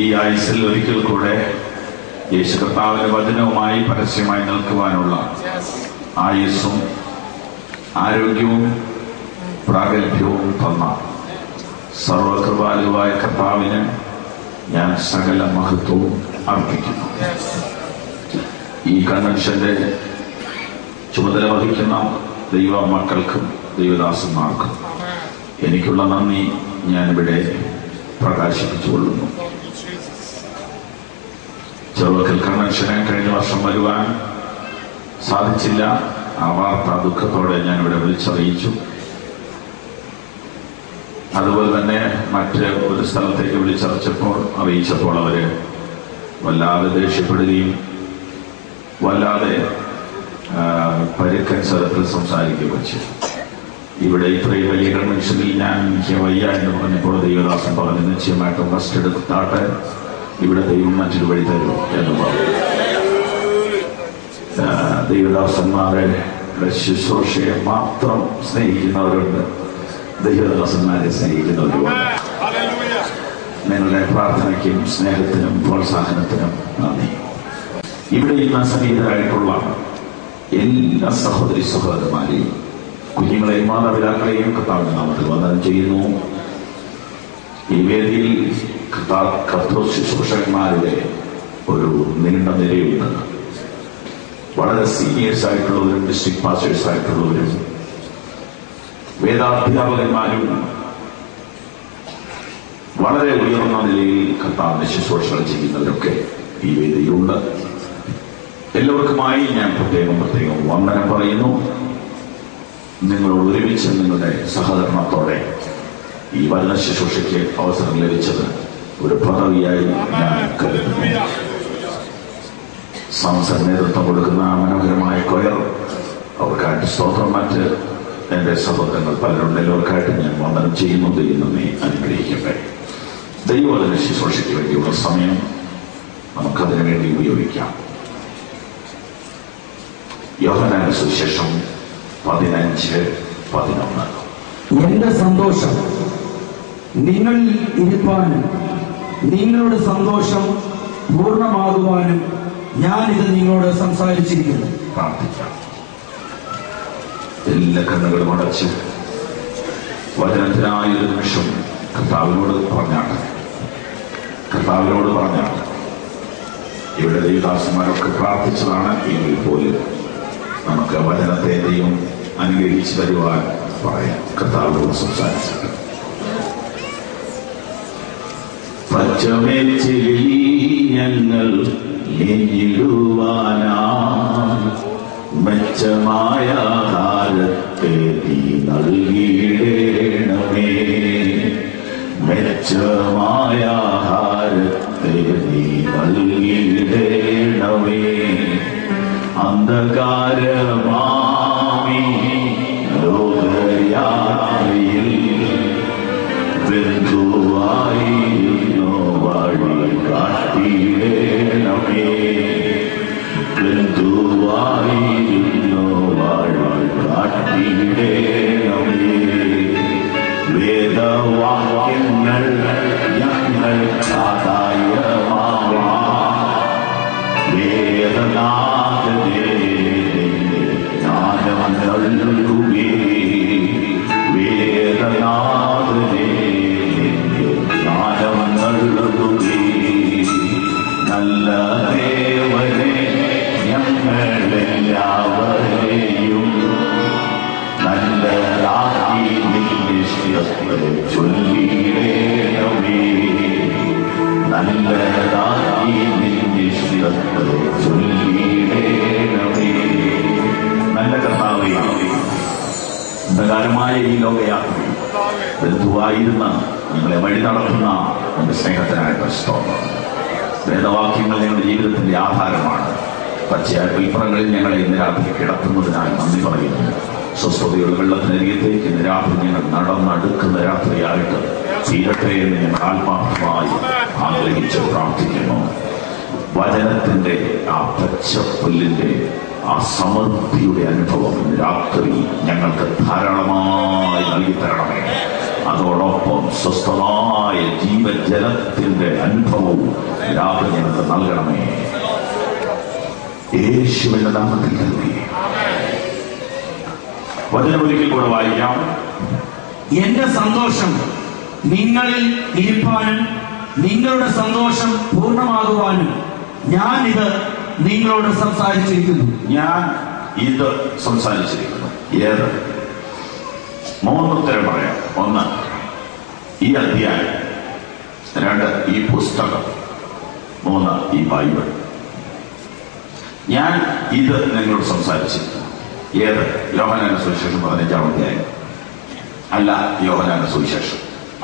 ഈ ആയുസ്സിൽ ഒരിക്കൽ കൂടെ യേശു കർത്താവിന്റെ വചനവുമായി പരസ്യമായി നിൽക്കുവാനുള്ള ആയുസ്സും ആരോഗ്യവും പ്രാഗൽഭ്യവും തന്ന സർവകൃപാലുവായ കർത്താവിന് ഞാൻ സകല മഹത്വവും അർപ്പിക്കുന്നു. ഈ കൺവെൻഷന്റെ ചുമതല വഹിക്കുന്ന ദൈവ മക്കൾക്കും ദൈവദാസന്മാർക്കും എനിക്കുള്ള നന്ദി ഞാനിവിടെ പ്രകാശിപ്പിച്ചുകൊള്ളുന്നു. ചെറുവക്കൽ കൺവെൻഷന് കഴിഞ്ഞ വർഷം വരുവാൻ സാധിച്ചില്ല. ആ വാർത്ത ദുഃഖത്തോടെ ഞാനിവിടെ വിളിച്ചറിയിച്ചു. അതുപോലെ തന്നെ മറ്റ് ഒരു സ്ഥലത്തേക്ക് അറിയിച്ചപ്പോൾ അവര് വല്ലാതെ ദേഷ്യപ്പെടുകയും വല്ലാതെ പരുക്കൻ സ്വരത്തിൽ സംസാരിക്കുകയും ചെയ്തു. ഇവിടെ ഇത്രയും വലിയ കൺവെൻഷനിൽ എനിക്ക് വയ്യ എന്ന് പറഞ്ഞപ്പോൾ ദൈവദാസൻ പറഞ്ഞു, നിശ്ചയമായിട്ടും റെസ്റ്റ് എടുത്താട്ടെ, ഇവിടെ ദൈവം മറ്റൊരു വഴി തരും എന്ന് പറഞ്ഞു. ദൈവദാസന്മാരെ ശുശ്രൂഷയെ മാത്രം സ്നേഹിക്കുന്നവരുണ്ട്, ദൈവദാസന്മാരെ സ്നേഹിക്കുന്നവരുണ്ട്. നിങ്ങളുടെ പ്രാർത്ഥനയ്ക്കും സ്നേഹത്തിനും പ്രോത്സാഹനത്തിനും നന്ദി. ഇവിടെ ഇന്ന് സന്നിഹിതരായിട്ടുള്ള എല്ലാ സഹോദരി സഹോദരന്മാരെയും കുഞ്ഞുങ്ങളെയും മാതാപിതാക്കളെയും കർത്താവിന്റെ നാമത്തിൽ വന്ദനം ചെയ്യുന്നു. ഈ വേദിയിൽ കർത്തൃ ശുശ്രൂഷകന്മാരുടെ ഒരു നീണ്ട നിരയുണ്ട്. വളരെ സീനിയേഴ്സ് ആയിട്ടുള്ളവരും ഡിസ്ട്രിക്ട് പാസ്റ്റേഴ്സ് ആയിട്ടുള്ളവരും വേദാധ്യാപകന്മാരും വളരെ ഉയർന്ന നിലയിൽ കർത്താവിന്റെ ശുശ്രൂഷകൾ ചെയ്യുന്നവരൊക്കെ ഈ വേദിയിലുണ്ട്. എല്ലാവർക്കുമായി ഞാൻ പ്രത്യേകം വന്ദനം പറയുന്നു. നിങ്ങളോട് ഒരുമിച്ച് നിങ്ങളുടെ സഹകരണത്തോടെ ഈ വചന ശുശ്രൂഷയ്ക്ക് അവസരം ലഭിച്ചത് ഒരു പദവിയായി ഞാൻ കരുതുന്നു. സംസാര നേതൃത്വം കൊടുക്കുന്ന മനോഹരമായ കൊയർ, അവർക്കായിട്ട് സ്തോത്രം. മറ്റ് എന്റെ സഹോദരങ്ങൾ പലരുണ്ട്. എല്ലാവർക്കായിട്ട് ഞാൻ വന്ദനം ചെയ്യുന്നു. ദൈവമേ അനുഗ്രഹിക്കട്ടെ. ദൈവവചന ശുശ്രൂഷയ്ക്ക് വേണ്ടിയുള്ള സമയം നമുക്കതിനു വേണ്ടി ഉപയോഗിക്കാം. യോഹന്നാന്റെ സുവിശേഷം 15:11. എന്റെ സന്തോഷം നിങ്ങളിൽ ഇരിപ്പാനും നിങ്ങളുടെ സന്തോഷം പൂർണ്ണമാകുവാനും ഞാനിത് നിങ്ങളോട് സംസാരിച്ചിരിക്കുന്നു. പ്രാർത്ഥിക്കാം. എല്ലാ കണ്ണുകളും അടച്ച് വചനത്തിനായൊരു നിമിഷം കർത്താവിനോട് പറഞ്ഞാണ്. ഇവിടെ ദൈവദാസന്മാരൊക്കെ പ്രാർത്ഥിച്ചതാണ്. എങ്കിൽ പോലും നമുക്ക് വചനത്തെ ദൈവം അനുഗ്രഹിച്ചു തരുവാൻ പറയാം. കർത്താവിനോട് സംസാരിച്ചിട്ട് പച്ചമേച്ചിൽ ഞങ്ങൾ മെച്ചമായ ആഹാരത്തെ നീ നൽകിയിടണമേ. മെച്ചമായ ആഹാരത്തെ നീ നൽകിയിടണമേ. അന്ധകാരമാമി ലോകയാത്രയിൽ ബന്ധുവായിരുന്നു വഴി കാട്ടിയിടണമേ. ബന്ധുവായിരുന്നു വഴി കാട്ടിയിടണമേ. വേദവാക്യങ്ങൾ ഞങ്ങൾ ആദായമാവാം. വേദനാഥനേ ജ്ഞാനം നൽകുകേ. വേദനാഥനേ ജ്ഞാനം നൽകുകേ. നല്ല ദേവനെ ഞങ്ങളെല്ലാവരെയും നല്ലതാക്കി നിശ്ചയത്തെ ചൊല്ലിയിടണമേ. നല്ലതാക്കി നിശ്ചയത്തെ ചൊല്ലിയിടണമേ. നല്ല കർത്താവേ, അന്ധകാരമായ ഈ ലോകയാത്ര ബന്ധുവായിരുന്ന നിങ്ങളെ വഴി നടത്തുന്ന എന്റെ സ്നേഹത്തിനായിട്ട് സ്തോത്രം. വേദവാക്യങ്ങൾ ഞങ്ങളുടെ ജീവിതത്തിന്റെ ആധാരമാണ്. പച്ചയായ വിൽപ്പനകളിൽ ഞങ്ങളെ ഇന്ന് രാത്രി കിടത്തുന്നതിനായി നന്ദി പറയുന്നു. സ്വസ്ഥതയുള്ള വെള്ളത്തിനരികത്തേക്ക് ഇന്ന് രാത്രി ഞങ്ങൾ നടന്നടുക്കുന്ന രാത്രിയായിട്ട് തീരട്ടെ എന്ന് ഞങ്ങൾ ആത്മാർത്ഥമായി ആഗ്രഹിച്ച് പ്രാർത്ഥിക്കുന്നു. വചനത്തിന്റെ ആ പച്ചപ്പുല്ലിന്റെ ആ സമൃദ്ധിയുടെ അനുഭവം രാത്രി ഞങ്ങൾക്ക് ധാരാളമായി നൽകി തരണമേ. അതോടൊപ്പം സ്വസ്ഥമായ ജീവജലത്തിന്റെ അനുഭവവും രാത്രി ഞങ്ങൾക്ക് നൽകണമേ. യേശുവിന്റെ നാമത്തിൽ തന്നെ. വചനം ഒരിക്കൽ കൂടെ വായിക്കാം. എന്റെ സന്തോഷം നിങ്ങളിൽ ഇരിപ്പാനും നിങ്ങളുടെ സന്തോഷം പൂർണ്ണമാകുവാനും ഞാൻ ഇത് നിങ്ങളോട് സംസാരിച്ചിരിക്കുന്നു. ഞാൻ ഇത് സംസാരിച്ചിരിക്കുന്നു. ഏത്? 3 ഉത്തരം പറയാം. 1 ഈ അധ്യായം, 2 ഈ പുസ്തകം, 3 ഈ ബൈബിൾ. ഞാൻ ഇത് നിങ്ങളോട് സംസാരിച്ചിരിക്കുന്നു. ഏത്? യോഹന്നാന്റെ സുവിശേഷം 15-ാം അധ്യായം അല്ല, യോഹന്നാന്റെ സുവിശേഷം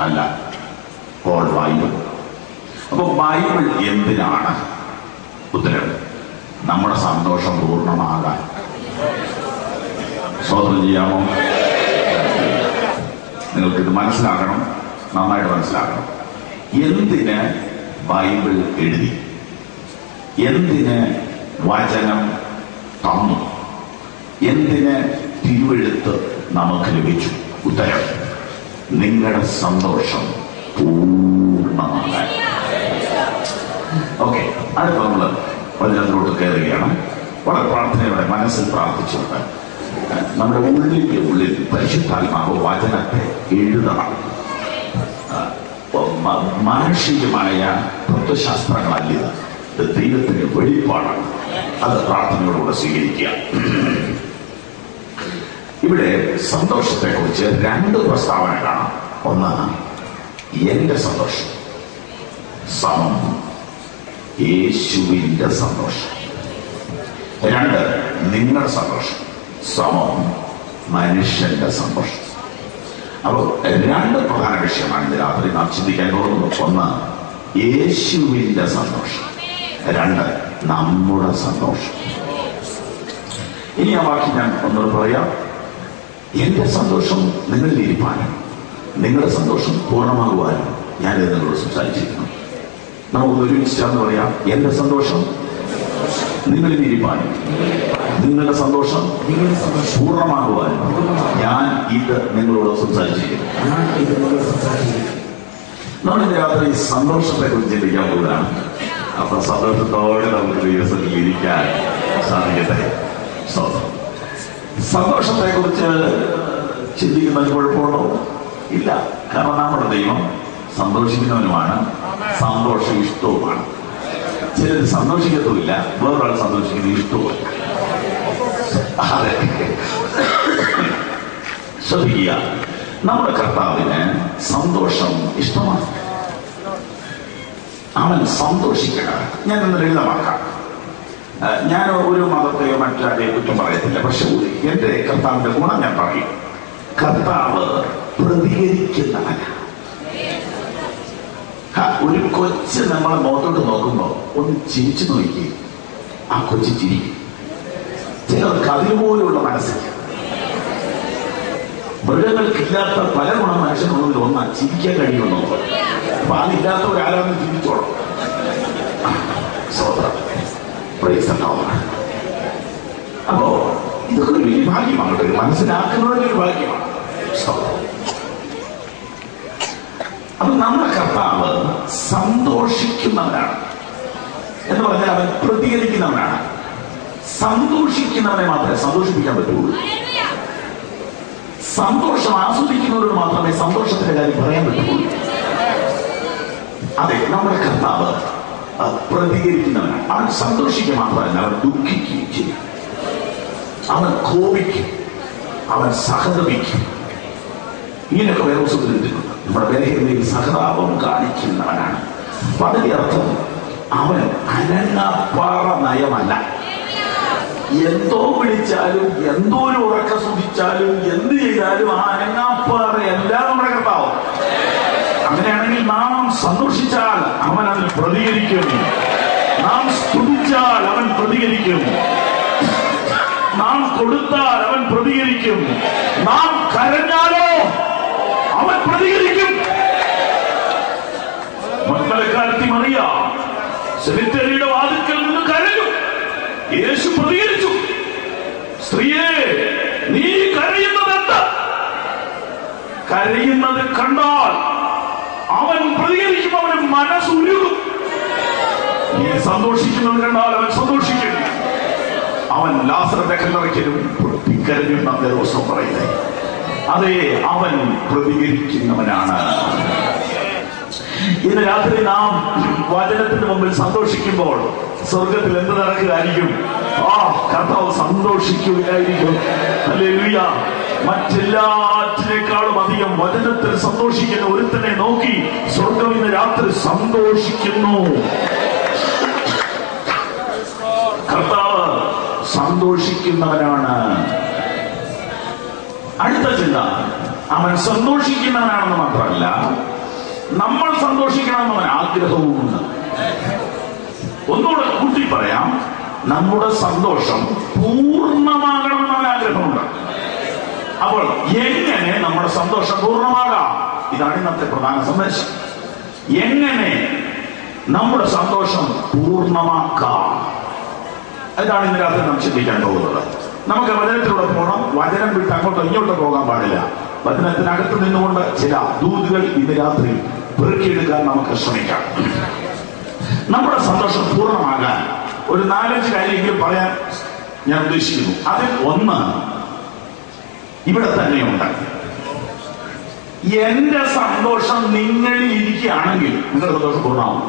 അല്ല, ഓൾ ബൈബിൾ. അപ്പൊ ബൈബിൾ എന്തിനാണ്? ഉത്തരം, നമ്മുടെ സന്തോഷം പൂർണ്ണമാകാൻ. സ്വതന്ത്രം ചെയ്യാമോ? നിങ്ങൾക്കിത് മനസ്സിലാക്കണം, നന്നായിട്ട് മനസ്സിലാക്കണം. എന്തിന് ബൈബിൾ എഴുതി? എന്തിന് വചനം തന്നു? എന്തിന് തിരുവെഴുത്ത് നമുക്ക് ലഭിച്ചു? ഉത്തരം, നിങ്ങളുടെ സന്തോഷം പൂർണ്ണമാകാൻ. ഓക്കെ, അടുത്ത നമ്മൾ വചനത്തിലോട്ട് കയറുകയാണ്. വളരെ പ്രാർത്ഥനയോടെ മനസ്സിൽ പ്രാർത്ഥിച്ചുകൊണ്ട് നമ്മുടെ ഉള്ളിൽ പരിശുദ്ധാത്മാവ് വചനത്തെ എഴുതണം. മാനുഷികമായ തത്വശാസ്ത്രങ്ങളല്ല, ഇത് ദൈവത്തിന്റെ വെളിപ്പാടാണ്. അത് പ്രാർത്ഥനയോടുകൂടെ സ്വീകരിക്കുക. ഇവിടെ സന്തോഷത്തെ കുറിച്ച് 2 പ്രസ്താവന കാണാം. 1, എന്റെ സന്തോഷം സമം യേശുവിന്റെ സന്തോഷം. 2, നിങ്ങളുടെ സന്തോഷം സമം മനുഷ്യന്റെ സന്തോഷം. അപ്പോൾ 2 പ്രധാന വിഷയമാണ് ഇന്ന് രാത്രി നാം ചിന്തിക്കാൻ പോകുന്നത്. 1, യേശുവിന്റെ സന്തോഷം. 2, നമ്മുടെ സന്തോഷം. ഇനി ആ വാക്ക് ഞാൻ ഒന്നുകൂടെ പറയാം. എന്റെ സന്തോഷം നിങ്ങളിൽ ഇരിപ്പാനും നിങ്ങളുടെ സന്തോഷം പൂർണ്ണമാകുവാനും ഞാൻ നിങ്ങളോട് സംസാരിച്ചിരിക്കുന്നു. നമുക്ക് ഒരുമിച്ച് ചേർന്ന് പറയാം. എന്റെ സന്തോഷം നിങ്ങളിൽ ഇരിപ്പാനും നിങ്ങളുടെ സന്തോഷം പൂർണ്ണമാകുവാനും ഞാൻ ഇത് നിങ്ങളോട് സംസാരിച്ചിരിക്കുന്നു. നമ്മൾ രാത്രി സന്തോഷത്തെ കുറിച്ച് ചിന്തിക്കാൻ പോവുകയാണ്. അപ്പൊ സന്തോഷത്തോടെ നമുക്ക് ദിവസത്തിൽ ഇരിക്കാൻ സാധിക്കട്ടെ. സന്തോഷത്തെ കുറിച്ച് ചിന്തിക്കുന്നത് കുഴപ്പമുണ്ടോ? ഇല്ല. കാരണം നമ്മുടെ ദൈവം സന്തോഷിക്കുന്നവനുമാണ്, സന്തോഷം ഇഷ്ടവുമാണ്. ചിലർ സന്തോഷിക്കത്തുമില്ല, വേറൊരാൾ സന്തോഷിക്കുന്നത് ഇഷ്ടവുമല്ല. അതെ, ശ്രദ്ധിക്കുക. നമ്മുടെ കർത്താവിന് സന്തോഷം ഇഷ്ടമാണ്. അവൻ സന്തോഷിക്കണം. ഞാൻ ഒന്ന് ലളിതമാക്കാം. ഞാൻ ഒരു മതത്തെയോ മറ്റാരെയോ കുറ്റം പറയത്തില്ല. പക്ഷെ എന്റെ കർത്താവിന്റെ ഗുണം ഞാൻ പറയും. കർത്താവ് പ്രതികരിക്കുന്നവനാണ്. ഒരു കൊച്ച് നമ്മളെ മുഖത്തോട്ട് നോക്കുമ്പോ ഒന്ന് ചിരിച്ചു നോക്കി, ആ കൊച്ചു ചിരിക്കും. ചിലർക്ക് അതിനുപോലുള്ള മനസ്സില്ല. മൃഗങ്ങൾക്കില്ലാത്ത പല ഗുണം മനുഷ്യനുള്ളതിൽ ഒന്നാ ചിരിക്കാൻ കഴിയുമെന്നോ. അപ്പൊ അതില്ലാത്ത ഒരാളാണെന്ന് ചിരിച്ചോളാം. അപ്പോ ഇതൊക്കെ ഒരു വലിയ ഭാഗ്യമാണ്. ഒരു മനസ്സിലാക്കുന്നതിന്റെ ഒരു ഭാഗ്യമാണ്. അപ്പൊ നമ്മുടെ കർത്താവ് സന്തോഷിക്കുന്നവനാണ് എന്ന് പറഞ്ഞാൽ അവൻ പ്രതികരിക്കുന്നവനാണ്. സന്തോഷിക്കുന്നവനെ മാത്രമേ സന്തോഷിപ്പിക്കാൻ പറ്റുള്ളൂ. സന്തോഷം ആസ്വദിക്കുന്നവരോട് മാത്രമേ സന്തോഷത്തിന്റെ കാര്യം പറയാൻ പറ്റുള്ളൂ. അതെ, നമ്മുടെ കർത്താവ് പ്രതികരിക്കുന്നവനാണ്. അവൻ സന്തോഷിക്കുക മാത്രമല്ല, അവൻ ദുഃഖിക്കുകയും ചെയ്യും. അവൻ കോപിക്കും, അവൻ സഹതപിക്കും. ഇങ്ങനെയൊക്കെ വേറെ പുസ്തകത്തിലുണ്ട്. നമ്മുടെ ബലഹീനതയിൽ സഹതാപം കാണിക്കുന്നവനാണ്. അപ്പൊ അതിന്റെ അർത്ഥം അവൻ അനങ്ങാപ്പാറ നയമല്ല. എന്തോ വിളിച്ചാലും എന്തോ ഒരു ഉറക്ക സൂചിച്ചാലും എന്ത് ചെയ്താലും ആ അനങ്ങാപ്പാറയല്ല നമ്മുടെ കർത്താവ്. അങ്ങനെയാണെങ്കിൽ നാം സന്തോഷിച്ചാൽ അവൻ അതിൽ പ്രതികരിക്കും. നാം സ്തുതിച്ചാൽ അവൻ പ്രതികരിക്കും. നാം കൊടുത്താൽ അവൻ പ്രതികരിക്കും. നാം കരഞ്ഞാലോ അവൻ പ്രതികരിക്കും. മക്കളെക്കാലത്തി മറിയ സെമിത്തേരിയുടെ വാതിൽക്കൽ നിന്ന് കരഞ്ഞു. യേശു പ്രതികരിച്ചു. സ്ത്രീയെ, നീ കരയുന്നത് എന്താ? കരയുന്നത് കണ്ടാൽ അവൻ പ്രതികരിക്കും, അവന് മനസ്സുരുകും. നീ സന്തോഷിക്കുന്നത് കണ്ടാൽ അവൻ സന്തോഷിക്കും. അവൻ ലാസറിന്റെ കല്ലറയ്ക്കലും പൊട്ടിക്കരഞ്ഞെന്ന ദിവസം പറയുന്നത്. അതെ, അവൻ പ്രതികരിക്കുന്നവനാണ്. ഇന്ന് രാത്രി നാം വചനത്തിന് മുമ്പിൽ സന്തോഷിക്കുമ്പോൾ സ്വർഗത്തിൽ എന്ത് നടക്കുകയായിരിക്കും? കർത്താവ് സന്തോഷിക്കുകയായിരിക്കും. ഹല്ലേലൂയ. മറ്റെല്ലാറ്റിനേക്കാളും അധികം വചനത്തിൽ സന്തോഷിക്കുന്ന ഒരുത്തനെ നോക്കി സ്വർഗം ഇന്ന് രാത്രി സന്തോഷിക്കുന്നു. കർത്താവ് സന്തോഷിക്കുന്നവനാണ്. അടുത്ത ചിന്ത, അവൻ സന്തോഷിക്കുന്നവനാണെന്ന് മാത്രമല്ല, നമ്മൾ സന്തോഷിക്കണമെന്ന് അവൻ ആഗ്രഹവുമുണ്ട്. ഒന്നുകൂടെ കൂട്ടി പറയാം, നമ്മുടെ സന്തോഷം പൂർണ്ണമാകണമെന്ന് അവൻ ആഗ്രഹമുണ്ട്. അപ്പോൾ എങ്ങനെ നമ്മുടെ സന്തോഷം പൂർണ്ണമാകാം? ഇതാണ് ഇന്നത്തെ പ്രധാന സന്ദേശം. എങ്ങനെ നമ്മുടെ സന്തോഷം പൂർണ്ണമാക്കാം? ഇതാണ് ഇന്ന് രാത്രി നാം ചിന്തിക്കാൻ പോകുന്നത്. നമുക്ക് വചനത്തിലൂടെ പോകണം. വചനം വിട്ട് അങ്ങോട്ടോ ഇങ്ങോട്ടോ പോകാൻ പാടില്ല. വചനത്തിനകത്ത് നിന്നുകൊണ്ട് ചില ദൂതുകൾ ഇന്ന് രാത്രി പെറുക്കിയെടുക്കാൻ നമുക്ക് ശ്രമിക്കാം. നമ്മുടെ സന്തോഷം പൂർണ്ണമാകാൻ ഒരു 4-5 കാര്യമെങ്കിലും പറയാൻ ഞാൻ ഉദ്ദേശിക്കുന്നു. അതിൽ ഒന്ന് ഇവിടെ തന്നെയുണ്ട്. എന്റെ സന്തോഷം നിങ്ങളിൽ ഇരിക്കുകയാണെങ്കിൽ നിങ്ങളുടെ സന്തോഷം പൂർണ്ണമാവും.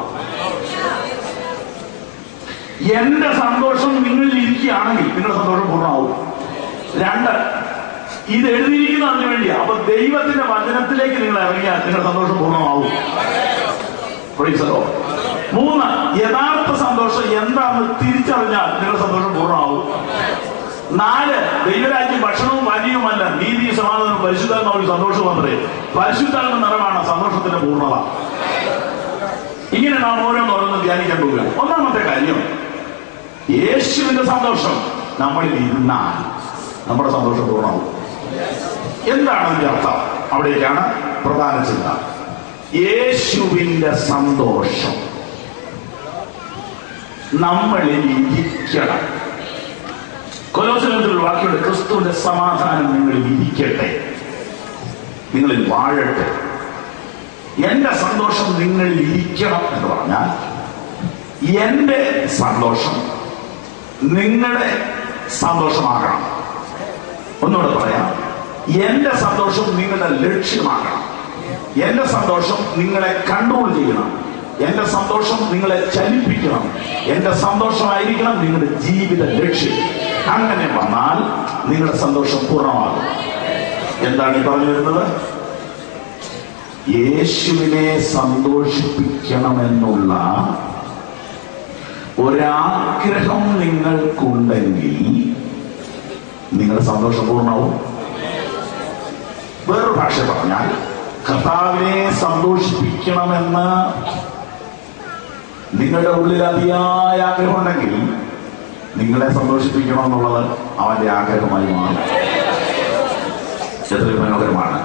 എന്റെ സന്തോഷം നിങ്ങളിൽ ഇരിക്കുകയാണെങ്കിൽ നിങ്ങളുടെ സന്തോഷം പൂർണ്ണമാവും. 2, ഇത് എഴുതിയിരിക്കുന്നതിന് വേണ്ടിയാ. അപ്പൊ ദൈവത്തിന്റെ വചനത്തിലേക്ക് നിങ്ങൾ ഇറങ്ങിയാൽ നിങ്ങളുടെ സന്തോഷം പൂർണ്ണമാവും. 3, യഥാർത്ഥ സന്തോഷം എന്താണെന്ന് തിരിച്ചറിഞ്ഞാൽ നിങ്ങളുടെ സന്തോഷം പൂർണ്ണമാവും. 4, ദൈവരാജ്യം ഭക്ഷണവും പാനീയവുമല്ല, നീതി, സമാധാനവും പരിശുദ്ധാത്മാവിൽ സന്തോഷം മാത്രമേ. പരിശുദ്ധാത്മ നിറമാണ് സന്തോഷത്തിന്റെ പൂർണ്ണത. ഇങ്ങനെ നാം ഓരോന്നോരോന്ന് ധ്യാനിക്കാൻ പോവുക. ഒന്നാമത്തെ കാര്യം, യേശുവിന്റെ സന്തോഷം നമ്മളിൽ ഇരുന്നാൽ നമ്മുടെ സന്തോഷം പൂർണ്ണമാവും. എന്താണ് അതിന്റെ അർത്ഥം? അവിടേക്കാണ് പ്രധാന ചിന്ത. യേശുവിന്റെ സന്തോഷം നമ്മളിൽ ഇരിക്കണം. കൊലോസ്യർ വാക്യമുണ്ട്, ക്രിസ്തുവിന്റെ സമാധാനം നിങ്ങളിൽ ഇരിക്കട്ടെ, നിങ്ങളിൽ വാഴട്ടെ. എന്റെ സന്തോഷം നിങ്ങളിൽ ഇരിക്കണം എന്ന് പറഞ്ഞാൽ എന്റെ സന്തോഷം നിങ്ങളുടെ സന്തോഷമാകണം. ഒന്നുകൂടെ പറയാം, എന്റെ സന്തോഷം നിങ്ങളുടെ ലക്ഷ്യമാകണം. എന്റെ സന്തോഷം നിങ്ങളെ കൺട്രോൾ ചെയ്യണം. എന്റെ സന്തോഷം നിങ്ങളെ ചലിപ്പിക്കണം. എന്റെ സന്തോഷമായിരിക്കണം നിങ്ങളുടെ ജീവിത ലക്ഷ്യം. അങ്ങനെ വന്നാൽ നിങ്ങളുടെ സന്തോഷം പൂർണ്ണമാകും. എന്താണ് ഈ പറഞ്ഞു വരുന്നത്? യേശുവിനെ സന്തോഷിപ്പിക്കണമെന്നുള്ള ഒരാഗ്രഹം നിങ്ങൾക്കുണ്ടെങ്കിൽ നിങ്ങളുടെ സന്തോഷം പൂർണ്ണമാവും. വേറൊരു ഭാഷ പറഞ്ഞാൽ, കർത്താവിനെ സന്തോഷിപ്പിക്കണമെന്ന് നിങ്ങളുടെ ഉള്ളിൽ അതിയായ ആഗ്രഹമുണ്ടെങ്കിൽ നിങ്ങളെ സന്തോഷിപ്പിക്കണം എന്നുള്ളത് അവന്റെ ആഗ്രഹമായി മാറും. എത്രയും മനോഹരമാണ്.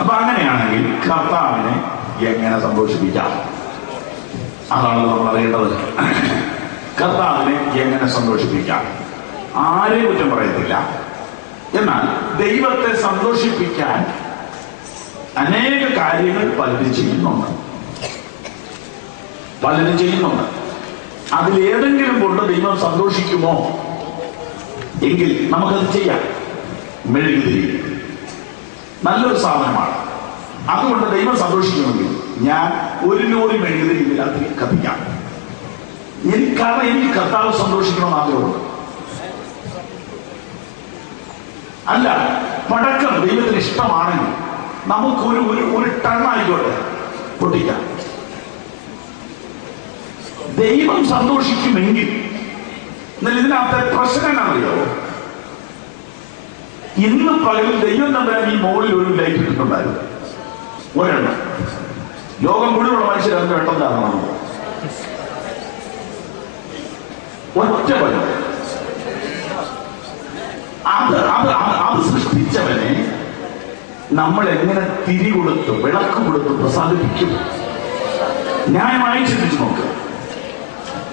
അപ്പൊ അങ്ങനെയാണെങ്കിൽ കർത്താവിനെ എങ്ങനെ സന്തോഷിപ്പിക്കാം? അതാണ് നമ്മൾ അറിയേണ്ടത്. കർത്താവിനെ എങ്ങനെ സന്തോഷിപ്പിക്കാം? ആരെയും കുറ്റം പറയത്തില്ല. എന്നാൽ ദൈവത്തെ സന്തോഷിപ്പിക്കാൻ അനേക കാര്യങ്ങൾ പലരും ചെയ്യുന്നുണ്ട്. അതിലേതെങ്കിലും കൊണ്ട് ദൈവം സന്തോഷിക്കുമോ എങ്കിൽ നമുക്കത് ചെയ്യാം. മെഴുകുതിരി നല്ലൊരു സാധനമാണ്. അതുകൊണ്ട് ദൈവം സന്തോഷിക്കുമെങ്കിൽ ഞാൻ 1 ലോറി മെഴുകുതിരി രാത്രി കത്തിക്കാം. കാരണം എനിക്ക് കർത്താവ് സന്തോഷിക്കണമെന്ന് ആഗ്രഹമുണ്ട്. അല്ല, പടക്കം ദൈവത്തിന് ഇഷ്ടമാണെങ്കിൽ നമുക്ക് ഒരു ടണ്ണായിക്കോട്ടെ പൊട്ടിക്കാം. ദൈവം സന്തോഷിക്കുമെങ്കിൽ. എന്നാൽ ഇതിനകത്തെ പ്രശ്നം എന്നാണെന്നറിയോ? ഇന്ന് പകലിൽ ദൈവം തമ്പുരാൻ ഈ മുകളിൽ ഒരു ലൈറ്റ് ഇട്ടിട്ടുണ്ടായിരുന്നു, ഒരെണ്ണം. ലോകം മുഴുവനുള്ള മനുഷ്യർ അതിന് വെട്ടം കാരണം ഒറ്റ പലം. അത് സൃഷ്ടിച്ചവനെ നമ്മൾ എങ്ങനെ തിരി കൊടുത്ത് വിളക്ക് കൊടുത്ത് പ്രസാദിപ്പിക്കും? ന്യായമായി ചിന്തിച്ചു നോക്ക്.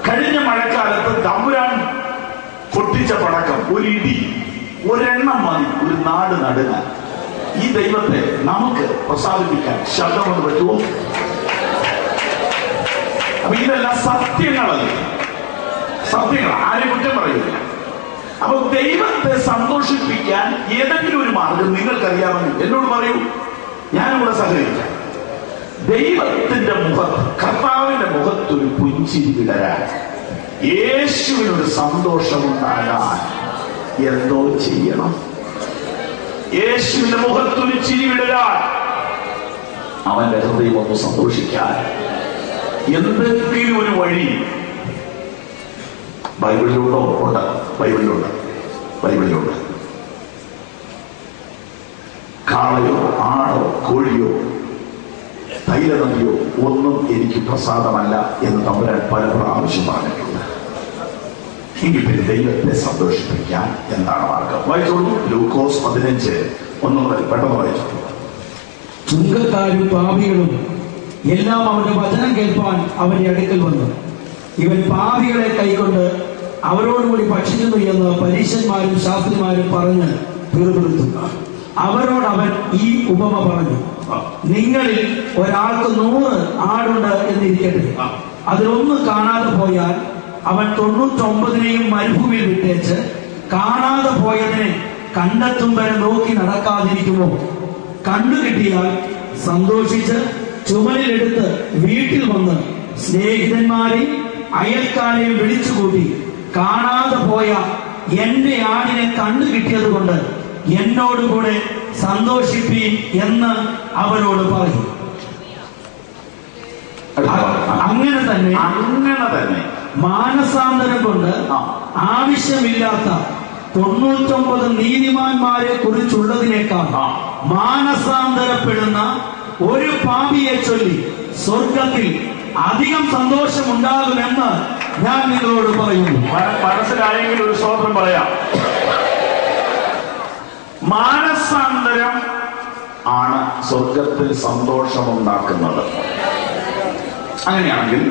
കഴിഞ്ഞ മഴക്കാലത്ത് തമ്പുരാൻ പൊട്ടിച്ച പടക്കം, ഒരു ഇടി, ഒരെണ്ണം മതി ഒരു നാട് നടുക. ഈ ദൈവത്തെ നമുക്ക് പ്രസാദിപ്പിക്കാൻ ശബ്ദം കൊണ്ട് പറ്റുമോ? അപ്പൊ ഇതെല്ലാം സത്യങ്ങളല്ലേ, സത്യങ്ങൾ, ആരെ കുറ്റം പറയില്ല. അപ്പൊ ദൈവത്തെ സന്തോഷിപ്പിക്കാൻ ഏതെങ്കിലും ഒരു മാർഗം നിങ്ങൾക്കറിയാമെങ്കിൽ എന്നോട് പറയൂ, ഞാനും കൂടെ സഹകരിക്കാം. ദൈവത്തിന്റെ മുഖത്ത്, കർത്താവിന്റെ മുഖത്തൊരു പുഞ്ചിരി വിടരാൻ, യേശുവിനൊരു സന്തോഷമുണ്ടാകാൻ എന്തോ ചെയ്യണം. യേശുവിന്റെ മുഖത്തൊരു ചിരി വിടരാൻ, അവന്റെ ഹൃദയം ഒന്ന് സന്തോഷിക്കാൻ എന്തെങ്കിലും ഒരു വഴി ബൈബിളിലുണ്ടോ? ഉണ്ട്, ബൈബിളിലുണ്ട്, ബൈബിളിലുണ്ട്. കാളയോ ആടോ കോഴിയോ തൈലനദിയോ ഒന്നും എനിക്ക് പ്രസാദമല്ല എന്ന് തമ്പുരാൻ പല പ്രാവശ്യം പറഞ്ഞിട്ടുണ്ട്. എങ്കിൽ പിന്നെ ദൈവത്തെ സന്തോഷിപ്പിക്കാൻ എന്താണ് മാർഗം? വായിച്ചോളൂ, ലൂക്കോസ് 15:1 മുതൽ പെട്ടെന്ന് വായിച്ചോളൂ. ചുങ്കക്കാരും പാപികളും എല്ലാം അവന്റെ വചനം കേൾപ്പാൻ അവന്റെ അടുക്കൽ വന്നു. ഇവൻ പാപികളെ കൈകൊണ്ട് അവരോടുകൂടി ഭക്ഷിക്കുന്നു എന്ന് പരീശന്മാരും ശാസ്ത്രിമാരും പറഞ്ഞ് പിറുപിറുത്തു. അവരോട് അവൻ ഈ ഉപമ പറഞ്ഞു: നിങ്ങളിൽ ഒരാൾക്ക് 100 ആടുണ്ട് എന്നിരിക്കട്ടെ. അതിലൊന്ന് കാണാതെ പോയാൽ അവൻ 99 മരുഭൂമിയിൽ വിട്ടേച്ച് കാണാതെ പോയതിനെ കണ്ടെത്തും വരെ നോക്കി നടക്കാതിരിക്കുമോ? കണ്ടുകിട്ടിയാൽ സന്തോഷിച്ച് ചുമലിലെടുത്ത് വീട്ടിൽ വന്ന് സ്നേഹിതന്മാരെയും അയൽക്കാരെയും വിളിച്ചുകൂട്ടി, കാണാതെ പോയ എന്റെ ആടിനെ കണ്ടുകിട്ടിയത് കൊണ്ട് എന്നോടുകൂടെ സന്തോഷിപ്പീൻ എന്ന് അവരോട് പറയും. അങ്ങനെ തന്നെ മാനസാന്തരം കൊണ്ട് ആവശ്യമില്ലാത്ത 99 നീതിമാന്മാരെ കുറിച്ചുള്ളതിനേക്കാൾ മാനസാന്തരപ്പെടുന്ന ഒരു പാപിയെ ചൊല്ലി സ്വർഗത്തിൽ അധികം സന്തോഷമുണ്ടാകുമെന്ന് ഞാൻ നിങ്ങളോട് പറയുന്നു. മനസ്സിലായെങ്കിൽ ഒരു സ്തോത്രം പറയാം. മാനസാന്തരം ആണ് സ്വർഗത്തിൽ സന്തോഷമുണ്ടാക്കുന്നത്. അങ്ങനെയാണെങ്കിൽ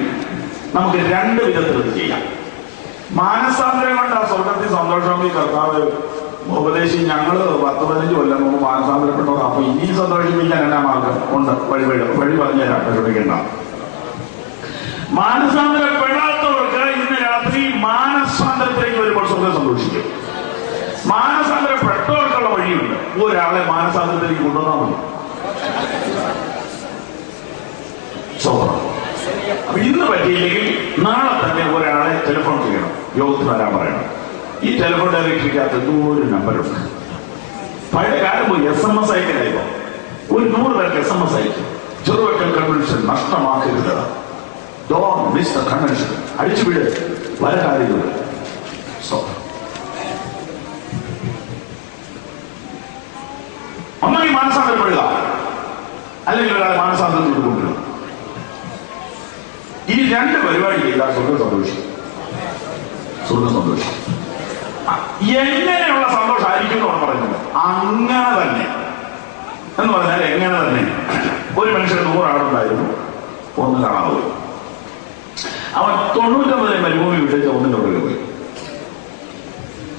നമുക്ക് 2 വിധത്തിൽ ഇത് ചെയ്യാം. മാനസാന്തരം കൊണ്ട് ആ സ്വർഗത്തിൽ സന്തോഷമെങ്കിൽ കർത്താവ് ഉപദേശി, ഞങ്ങള് 10-15 കൊല്ലം മുമ്പ് മാനസാന്തരപ്പെട്ടോളൂ, അപ്പൊ ഇനിയും സന്തോഷിപ്പിക്കാൻ എന്നാ മാർഗം ഉണ്ട്? വഴി പറഞ്ഞുതരാം, വിഷമിക്കേണ്ട. മാനസാന്തരപ്പെടാത്തവർക്ക് ഇന്ന് രാത്രി മാനസാന്തരത്തിലേക്ക് വരുമ്പോൾ സ്വർഗം സന്തോഷിക്കും. മാനസാന്തരപ്പെട്ടവർക്കുള്ള വഴിയുണ്ട്. ഒരാളെ മാനസാന്തരത്തിലേക്ക് കൊണ്ടുവന്നാൽ മതി. അപ്പൊ ഇന്ന് പറ്റിയില്ലെങ്കിൽ നാളെ തന്നെ ഒരാളെ ടെലിഫോൺ ചെയ്യണം, യോഗത്തിന് വരാൻ പറയണം. ഈ ടെലിഫോൺ ഡയറക്ടറിക്കകത്ത് 100 നമ്പറുണ്ട്. പഴയ കാലം പോയി SMS അയക്കലായിപ്പോ ഒരു 100 പേർക്ക് SMS അയക്കും. ചെറുവറ്റൽ കൺവെൻഷൻ നഷ്ടമാക്കരുത്, ഡോണ്ട് മിസ് ദ കൺവെൻഷൻ, അടിച്ചുവിട്, പല കാര്യങ്ങളും. ഒന്നായി മാനസാന്തരപ്പെടുക, അല്ലെങ്കിൽ ഒരാളെ മാനസാന്തരത്തിൽ കൊണ്ടുവരിക. ഈ 2 പരിപാടി ചെയ്താൽ സ്വർഗം സന്തോഷിക്കും. സ്വർഗം സന്തോഷിക്കും. എങ്ങനെയുള്ള സന്തോഷമായിരിക്കും എന്നാണ് പറയുന്നത്? അങ്ങനെ തന്നെ എന്ന് പറഞ്ഞാൽ എങ്ങനെ തന്നെ. ഒരു മനുഷ്യന് 100 ആടുണ്ടായിരുന്നു, 1 കാണാതെ പോയി. അവൻ 99 മരുഭൂമി വിട്ടേച്ച് 1 പുറകെ പോയി.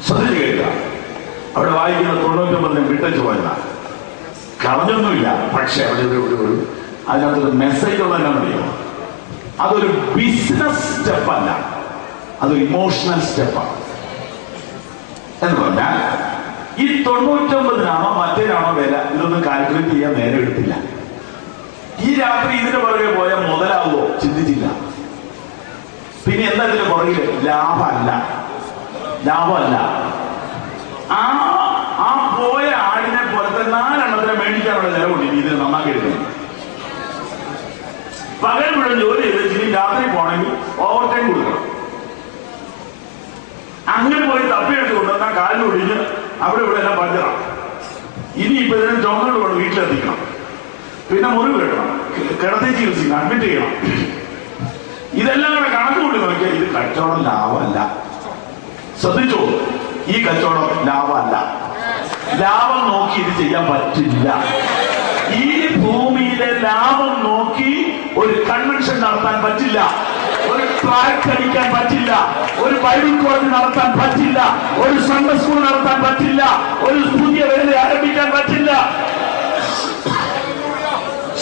ശ്രദ്ധിച്ചു കേൾക്കുക, അവിടെ വായിക്കുന്ന 99 വിട്ടേച്ച് പോയതാണ്. കളഞ്ഞൊന്നുമില്ല, പക്ഷെ അതിനകത്തൊരു മെസ്സേജ് ഉള്ളതെന്നറിയോ? അതൊരു ബിസിനസ് സ്റ്റെപ്പല്ല, അതൊരു ഇമോഷണൽ സ്റ്റെപ്പാണ്. എന്ന് പറഞ്ഞാൽ ഈ 99-നാണോ മറ്റേനാണോ വില, ഇതൊന്നും കാൽക്കുലേറ്റ് ചെയ്യാൻ നേരെ എടുത്തില്ല. ഈ രാത്രി ഇതിന്റെ പുറകെ പോയാൽ മുതലാവോ ചിന്തിച്ചില്ല. പിന്നെ എന്താ ഇതിന്റെ പുറകില്? ലാഭമല്ല. ആ പോയ ആടിനെ പോലത്തെ 4 എണ്ണത്തിനെ മേടിക്കാനുള്ള ചിലവുണ്ട്. ഇനി ഇത് നന്നാക്കി എടുക്കണം. പകൽ മുഴുവൻ ജോലി ചെയ്ത് ഇനി രാത്രി പോണെങ്കിൽ ഓവർ ടൈം കൊടുക്കണം. അങ്ങനെ പോയി തപ്പിയെടുത്ത് കൊണ്ടുവന്നാൽ കാലിലൊടിഞ്ഞ് അവിടെ ഇവിടെ എല്ലാം പഞ്ചറാം. ഇനിയിപ്പോ ഇതിനെ ചുമന്നുകൊണ്ട് കൊണ്ട് വീട്ടിലെത്തിക്കണം, പിന്നെ മുറിവ് കെട്ടണം, കിടത്തി ചികിത്സിക്കണം, അഡ്മിറ്റ് ചെയ്യണം. ഇതെല്ലാം കൂടെ കണക്ക് കൂട്ടി നോക്കിയാൽ ഇത് കച്ചവടം ലാഭമല്ല. ശ്രദ്ധിച്ചോ, ഈ കച്ചവടം ലാഭമല്ല. ലാഭം നോക്കി ഇത് ചെയ്യാൻ പറ്റില്ല. ഈ ഭൂമിയിലെ ലാഭം നോക്കി ഒരു കൺവെൻഷൻ നടത്താൻ പറ്റില്ല, ഒരു ട്രാക്ക് അടിക്കാൻ പറ്റില്ല, ഒരു ബൈബിൾ കോളേജ് നടത്താൻ പറ്റില്ല, ഒരു സൺഡേ സ്കൂൾ നടത്താൻ പറ്റില്ല, ഒരു പുതിയ വേല ആരംഭിക്കാൻ പറ്റില്ല.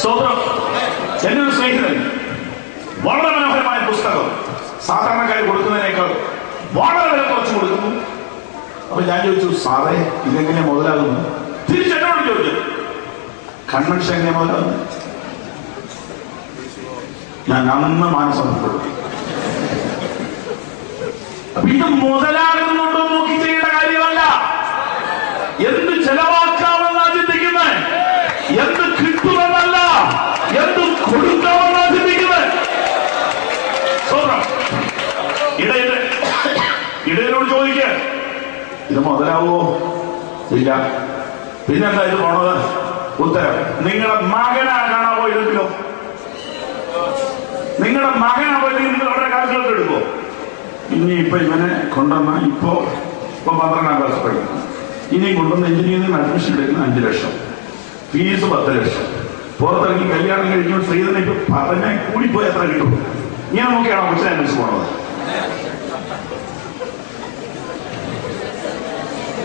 സ്തോത്രം. എന്റെ ഒരു സ്നേഹിതൻ വളരെ മനോഹരമായ പുസ്തകം സാധാരണക്കാർ കൊടുക്കുന്നതിനേക്കാൾ വളരെ വില കുറച്ച് കൊടുക്കുന്നു. അപ്പൊ ഞാൻ ചോദിച്ചു, സാറേ ഇതെങ്ങനെ മുതലാകുന്നു? തിരിച്ചെന്നോട് ചോദിച്ചു, കൺവെൻഷൻ എങ്ങനെ മുതലാകുന്നു? ഞാൻ അന്ന് മാനസപ്പെടുത്തി. അപ്പൊ ഇത് മുതലാകുന്നുണ്ടോ നോക്കി ചെയ്യേണ്ട കാര്യമല്ല. എന്ത് ചെലവാക്കാമെന്നാ ചിന്തിക്കുന്നത്, എന്ത് കിട്ടുമെന്നല്ല, എന്ത് കൊടുക്കാമെന്നാ ചിന്തിക്കുന്നത്. ഇടയിലോട് ചോദിക്കുക, ഇത് മുതലാവോ? ഇല്ല. പിന്നെന്താ ഇത് പോണത്? ഉത്തരം, നിങ്ങളുടെ മകനാ കാണാൻ പോയതെങ്കിലോ? നിങ്ങളുടെ മകനാ പോയെങ്കിൽ നിങ്ങൾ അവരുടെ കാശുകളൊക്കെ എടുക്കുമോ? ഇനി ഇപ്പൊ ഇവനെ കൊണ്ടുവന്ന ഇപ്പൊ 12ാം ക്ലാസ് പഠിക്കും, ഇനിയും കൊണ്ടുവന്ന് എഞ്ചിനീയറിംഗ് അഡ്മിഷൻ എടുക്കുന്ന 5 ലക്ഷം, ഫീസ് 10 ലക്ഷം, പുറത്തിറങ്ങി കല്യാണം കഴിക്കുമ്പോൾ സ്ത്രീധനം ഇപ്പൊ പറഞ്ഞാൽ കൂടിപ്പോയി എത്ര കിട്ടും? ഇങ്ങനെ നോക്കിയാണോ കൊച്ചിനെ അന്വേഷിച്ച് പോണത്?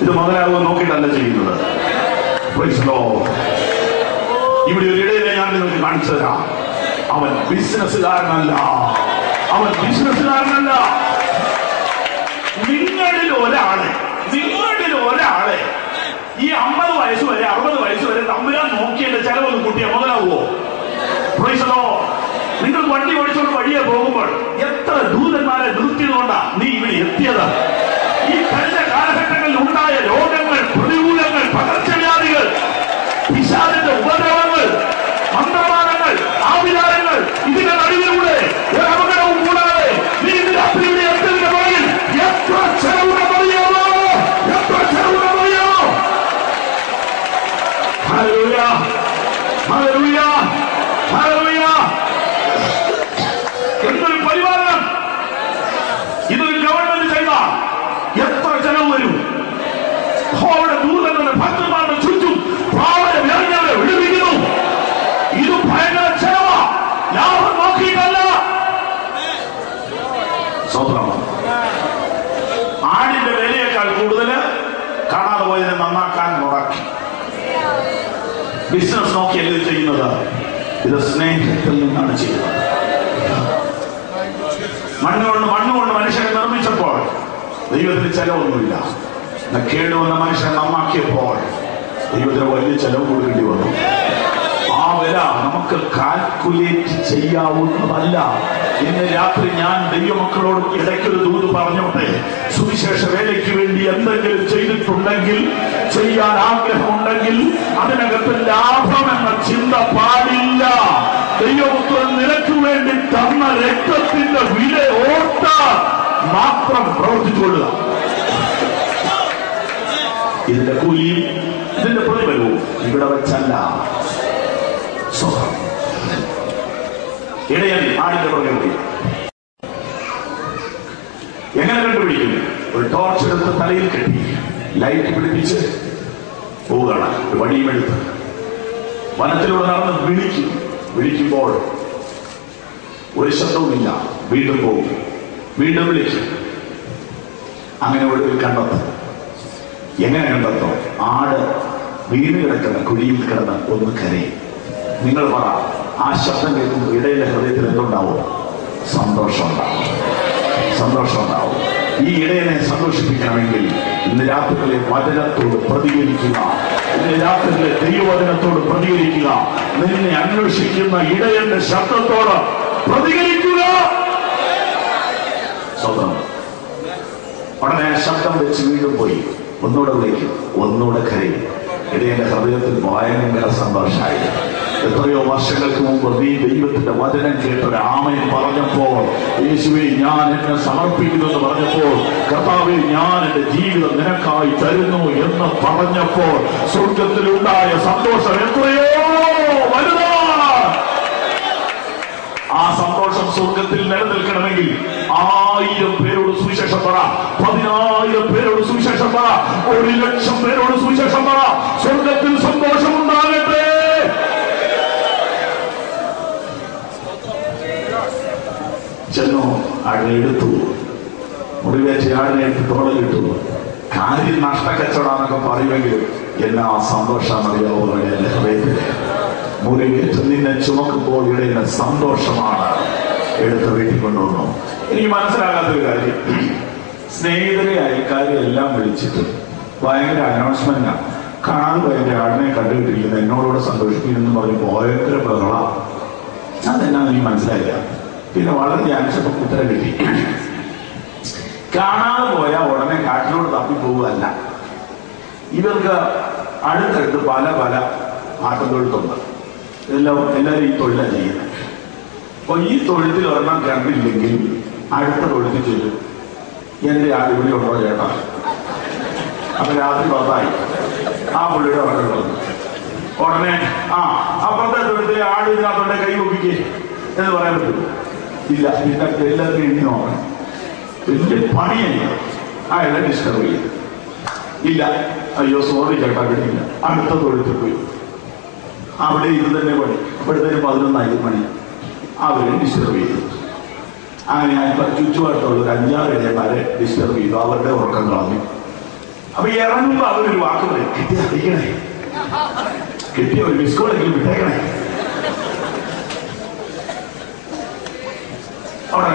ഇത് മുതലാകുമോ നോക്കിയിട്ടല്ല ചെയ്യുന്നത്. ഇവിടെ ഒരു ഇടയിലെ ഞാൻ നിങ്ങൾക്ക് കാണിച്ചു തരാം. അവൻ ബിസിനസ്സുകാരനല്ല, അവൻ ബിസിനസ്സുകാരനല്ല. നിങ്ങളിൽ ഒരാളെ ഈ 50 വയസ്സ് വരെ 60 വയസ്സ് വരെ തമ്പുരാൻ നോക്കിയതിന്റെ ചെലവൊന്ന് കൂട്ടിയാൽ മുതലാവുമോ? നിങ്ങൾ വണ്ടി ഓടിച്ചുകൊണ്ട് വഴിയെ പോകുമ്പോൾ എത്ര ദൂതന്മാരെ നിർത്തിയതുകൊണ്ടാ നീ ഇവിടെ എത്തിയത്? ഈ കഴിഞ്ഞ കാലഘട്ടങ്ങളിൽ ഉണ്ടായ രോഗങ്ങൾ, പ്രതികൂലങ്ങൾ, പകർച്ചവ്യാധികൾ, പിശാചിന്റെ ഉപദ്രവങ്ങൾ, മന്ത്രവാദങ്ങൾ, ആഭിചാരങ്ങൾ, ഇതിന്റെ നടുവിലൂടെ ഒരു അപകടവും കൂടാതെ നീ ഇന്ന് രാത്രി ഇവിടെ എത്തുന്നതിന്റെ പുറകിൽ എത്ര ചെലവുണ്ടെന്നറിയാമോ? എത്ര ചെലവുണ്ടെന്നറിയാമോ? Hallelujah, hallelujah, hallelujah. എന്തൊരു പരിപാലനം! ഇതൊരു ഗവൺമെന്റ് ചെയ്താൽ എത്ര ചെലവ് വരും? അവിടെ ദൂതങ്ങളുടെ ഭക്തന്മാരുടെ ചുറ്റും പാവനെ വേദനകളെ വിടുവിക്കുന്നു. ഇത് ഭയങ്കര ചെലവാ, ലാഭം നോക്കിയിട്ടല്ല. സ്വന്തം ആടിന്റെ വിലയേക്കാൾ കൂടുതൽ കാണാതെ പോയതിനെ നന്നാക്കാൻ മുടക്കി. ബിസിനസ് നോക്കിയല്ലേ ചെയ്യുന്നത്, ഇത് സ്നേഹത്തിൽ നിന്നാണ് ചെയ്യുന്നത്. മണ്ണുകൊണ്ട് മനുഷ്യനെ നിർമ്മിച്ചപ്പോൾ ദൈവത്തിന് ചെലവൊന്നുമില്ല. കേടുവന്ന മനുഷ്യനെ നന്നാക്കിയപ്പോൾ ദൈവത്തിന് വലിയ ചെലവ് കൊടുക്കേണ്ടി വന്നു. ആ വില നമുക്ക് കാൽക്കുലേറ്റ് ചെയ്യാവുന്നതല്ല. ഇന്ന് രാത്രി ഞാൻ ദൈവമക്കളോട് ഇടയ്ക്കൊരു ദൂത് പറഞ്ഞോട്ടെ. സുവിശേഷ വേലയ്ക്ക് വേണ്ടി എന്തെങ്കിലും ചെയ്തിട്ടുണ്ടെങ്കിൽ, ചെയ്യാൻ ആഗ്രഹമുണ്ടെങ്കിൽ അതിനകത്ത് ലാഭമെന്ന ചിന്ത പാടില്ല. ദൈവപുത്രൻ നിനക്ക് വേണ്ടി തന്ന രക്തത്തിന്റെ വില ഓർത്ത മാത്രം പ്രവർത്തിച്ചുകൊള്ളുക. ഇതിന്റെ കൂലിയും ഇതിന്റെ പ്രതിഫലവും ഇവിടെ വെച്ചല്ല. ഇടയൻ ആടിന്റെ പുറകെ എങ്ങനെ കണ്ടുപിടിക്കും? ഒരു ടോർച്ച് എടുത്ത് തലയിൽ കെട്ടി ലൈറ്റ് പിടിപ്പിച്ച് പോവുകയാണ്. ഒരു വടിയുമെടുത്ത് വനത്തിലൂടെ നടന്ന് വിളിക്കുമ്പോൾ ഒരു ശബ്ദവുമില്ല. വീണ്ടും പോകും, വീണ്ടും വിളിക്കും. അങ്ങനെ ഒടുവിൽ കണ്ടെത്തും. എങ്ങനെ കണ്ടെത്തും? ആട് വീണ് കിടക്കുന്ന കുഴിയിൽ കിടന്ന് ഒന്ന് കരയും. നിങ്ങൾ പറ, ആ ശബ്ദം കേൾക്കുമ്പോൾ ഇടയിലെ ഹൃദയത്തിൽ എന്തുണ്ടാവും? സന്തോഷം ഉണ്ടാവും, സന്തോഷം ഉണ്ടാവും. ഈ ഇടയനെ സന്തോഷിപ്പിക്കണമെങ്കിൽ ഇന്ന് രാത്രിയിലെ വചനത്തോട് പ്രതികരിക്കുക. ഇന്ന് രാത്രിയിലെ ദൈവവചനത്തോട് പ്രതികരിക്കുക. നിന്നെ അന്വേഷിക്കുന്ന ഇടയന്റെ ശബ്ദത്തോട് പ്രതികരിക്കുക. സ്വന്തം ഉടനെ ആ ശബ്ദം വെച്ച് വീണ്ടും പോയി ഒന്നുകൂടെ വിളിക്കും, ഒന്നുകൂടെ കരയും. ഇടയന്റെ ഹൃദയത്തിൽ ഭയങ്കര സന്തോഷമായി. എത്രയോ വർഷങ്ങൾക്ക് മുമ്പ് നീ ദൈവത്തിന്റെ വചനം കേട്ടൊരു ആമേൻ പറഞ്ഞപ്പോൾ, യേശുവേ ഞാൻ എന്നെ സമർപ്പിക്കുന്നു എന്ന് പറഞ്ഞപ്പോൾ, കർത്താവേ ഞാൻ എന്റെ ജീവിതം നിനക്കായി തരുന്നു എന്ന് പറഞ്ഞപ്പോൾ സ്വർഗത്തിലുണ്ടായ സന്തോഷം എത്രയോ വലുതാണ്. ആ സന്തോഷം സ്വർഗത്തിൽ നിലനിൽക്കണമെങ്കിൽ 1000 പേരോട് സുവിശേഷം പറ, 10,000 പേരോട് സുവിശേഷം പറ, 1,00,000 പേരോട് സുവിശേഷം പറ. സ്വർഗത്തിൽ സന്തോഷം ഉണ്ടാകട്ടെ. ചെന്നു ആടിനെ എടുത്തു, മുറിവേറ്റ് ആടിനെ എടുത്ത് തോളിലിട്ടു. കാര്യം നഷ്ടക്കച്ചവടാന്നൊക്കെ പറയുമെങ്കിലും എന്നാ സന്തോഷം അറിയാവുന്ന എന്റെ ഹൃദയത്തില് മുറിവേറ്റ് നിന്നെ ചുമക്കുമ്പോൾ ഇടയുന്ന സന്തോഷമാണ് എടുത്ത് വീട്ടിൽ കൊണ്ടുവന്നു. എനിക്ക് മനസ്സിലാകാത്തൊരു കാര്യം, സ്നേഹിതരെ അയൽക്കാരെ എല്ലാം വിളിച്ചിട്ട് ഭയങ്കര അനൗൺസ്മെന്റാണ്. കാണാതെ പോയ എന്റെ ആടിനെ കണ്ടുകിട്ടിരിക്കുന്നത് എന്നോടുകൂടെ സന്തോഷിപ്പിക്കുന്നു പറഞ്ഞ് ഭയങ്കര ബഹള. അതെന്നാന്ന് എനിക്ക് മനസ്സിലായില്ല. പിന്നെ വളരെ ധ്യാനിച്ചപ്പോ ഉത്തരം കിട്ടി. കാണാതെ പോയാൽ ഉടനെ കാട്ടിലോട് തപ്പിപ്പോവുകയല്ല. ഇവർക്ക് അടുത്തടുത്ത് പല പല ആട്ടുതൊഴുത്തുണ്ട്. എല്ലാവരും ഈ തൊഴിലാണ് ചെയ്യുന്നത്. അപ്പൊ ഈ തൊഴുത്തിൽ ഒരെണ്ണം കണ്ടില്ലെങ്കിൽ അടുത്ത തൊഴുത്തിൽ ചെല്ലും, എന്റെ ആട് ഇവിടെ ഉണ്ടോ ചേട്ടാ. അപ്പൊ രാത്രി 10 ആ പുള്ളിയുടെ ഉറക്കം വന്നു. ഉടനെ അപ്പുറത്തെ തൊഴുത്തിലെ ആട് ഇതിനകത്തോടെ കൈ ഒപ്പിക്കേ എന്ന് പറയാൻ പറ്റുമോ? ഇല്ല. ഇതിനകത്ത് എല്ലാത്തിനും എണ്ണി നോക്കണം. വലിയ പണിയല്ല. അയാളെ ഡിസ്റ്റർബ് ചെയ്യും. ഇല്ല, അയ്യോ സോറി ചേട്ടാ കിട്ടില്ല. അടുത്ത തൊഴുത്തിൽ പോയി അവിടെ ഇത് തന്നെ പണി. അപ്പോഴത്തേനും 11 മണി അവരെ ഡിസ്റ്റർബ് ചെയ്തു. അങ്ങനെ ഞാൻ ചുറ്റുപാടത്തുള്ള ഒരു 5-6 ഇടയന്മാരെ ഡിസ്റ്റർബ് ചെയ്തു. അവരുടെ ഉറക്കം കളഞ്ഞു. അപ്പൊ ഇറങ്ങുമ്പോ അവരൊരു വാക്ക് പറയും, കിട്ടിയ അറിയിക്കണേ, കിട്ടിയ ഒരു മിസ്കോളെങ്കിലും വിട്ടേക്കണേ. അവിടെ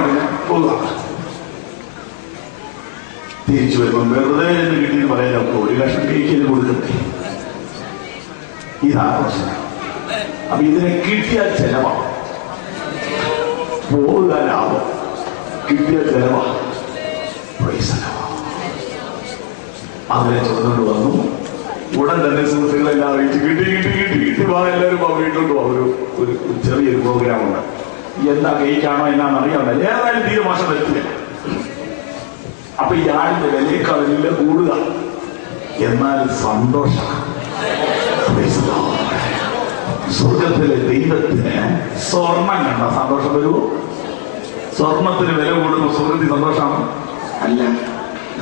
പോവുക. തിരിച്ചു വരുമ്പോൾ വെറുതെ എന്ന് കിട്ടിയെന്ന് പറയാൻ നമുക്ക് ഒരു കഷ്ണം കേക്കിന് കൊടുക്കട്ടെ. ഇതാണ് പ്രശ്നം. അപ്പൊ ഇതിനെ കിട്ടിയ ചെലവാണ്, പോവുക ലാഭം, കിട്ടിയ ചെലവാണ്. അവരെ ചുമന്നുകൊണ്ട് വന്നു. ഉടൻ തന്നെ സുഹൃത്തുക്കളെല്ലാം അറിയിച്ചു, കിട്ടി കിട്ടി കിട്ടി കിട്ടി വാ എല്ലാവരും വീട്ടിലോട്ട് പോകും. ഒരു ചെറിയൊരു പ്രോഗ്രാമുണ്ട്. എന്താ കേക്കാണോ എന്നാന്ന് അറിയാമോ? ഏതായാലും തീരെ മോശം വരുത്തില്ല. അപ്പൊ ഈ ആടിന്റെ വിലയേക്കാളില്ല കൂടുക, എന്നാൽ സന്തോഷം. സ്വർഗത്തിലെ ദൈവത്തിന് സ്വർണം കണ്ട സന്തോഷം വരുമോ? സ്വർണത്തിന് വില കൂടുമ്പോ സ്വർഗത്തിൽ സന്തോഷമാണ്? അല്ല.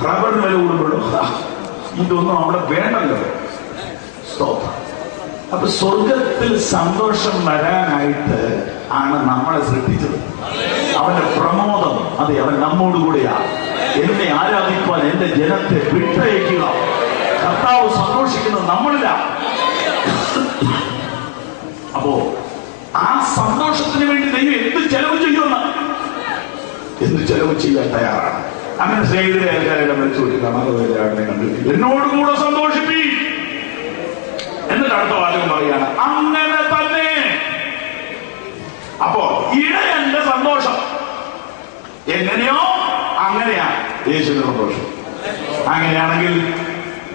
റബ്ബറിന് വില കൂടുമ്പോഴും ഇതൊന്നും അവിടെ വേണ്ടല്ലോ. അപ്പൊ സ്വർഗത്തിൽ സന്തോഷം വരാനായിട്ട് ആണ് നമ്മളെ സൃഷ്ടിച്ചത്. അവന്റെ പ്രമോദം, അതെ, അവൻ നമ്മോടുകൂടിയാ. എന്നെ ആരാധിക്കുവാൻ എന്റെ ജനത്തെ വിട്ടയക്കുക. കർത്താവ് സന്തോഷിക്കുന്നത് നമ്മളില്ല. അപ്പോ ആ സന്തോഷത്തിന് വേണ്ടി ദൈവം എന്ത് ചെലവ് ചെയ്യുമെന്ന്, എന്ത് ചെലവ് ചെയ്യാൻ തയ്യാറാണ്. അങ്ങനെ സ്നേഹിതരെ ആൾക്കാരെല്ലാം വിളിച്ചു കാണാതെ കണ്ടിട്ട് എന്നോടുകൂടെ സന്തോഷിപ്പി എന്നിട്ട് അടുത്ത വാചകം പറയുകയാണ്, അങ്ങനെ തന്നെ. അപ്പോ ഇടയന്റെ സന്തോഷം എങ്ങനെയോ അങ്ങനെയാണ് യേശുവിന്റെ സന്തോഷം. അങ്ങനെയാണെങ്കിൽ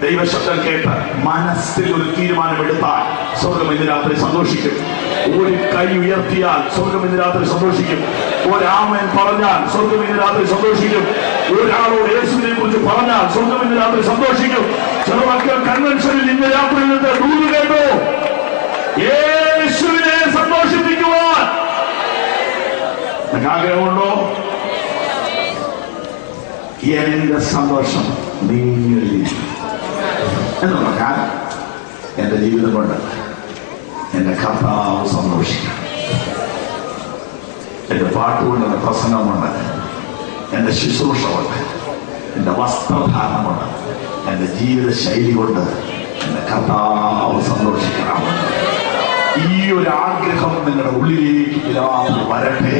ദൈവശബ്ദം കേട്ട് മനസ്സിൽ ഒരു തീരുമാനമെടുത്താൽ സ്വർഗം ഇന്ന് രാത്രി സന്തോഷിക്കും. ഒരു കൈ ഉയർത്തിയാൽ സ്വർഗം ഇന്ന് രാത്രി സന്തോഷിക്കും. ഒരാമൻ പറഞ്ഞാൽ സ്വർഗം ഇന്ന് രാത്രി സന്തോഷിക്കും. ഒരാളോട് യേശുവിനെ കുറിച്ച് പറഞ്ഞാൽ സ്വർഗം ഇന്ന് രാത്രി സന്തോഷിക്കും. ചെറുവാക്യം കൺവെൻഷനിൽ ഇന്ന് രാത്രി ദൂത് കേട്ടു, യേശുവിനെ സന്തോഷിപ്പിക്കുവാൻ ആഗ്രഹമുണ്ടോ? എന്റെ സന്തോഷം നിങ്ങളിൽ എന്ന് പറഞ്ഞാൽ എന്റെ ജീവിതം കൊണ്ട് എന്റെ കർത്താവ് സന്തോഷിക്കണം. എന്റെ പാട്ടുകൊണ്ട്, എന്റെ പ്രസംഗമുണ്ട്, എന്റെ ശുശ്രൂഷ കൊണ്ട്, എന്റെ വസ്ത്രധാരണം കൊണ്ട്, എന്റെ ജീവിത ശൈലി കൊണ്ട് എന്റെ കർത്താവ് സന്തോഷിക്കണം. ഈ ഒരു ആഗ്രഹം നിങ്ങളുടെ ഉള്ളിലേക്ക് പിതാവ് വരട്ടെ.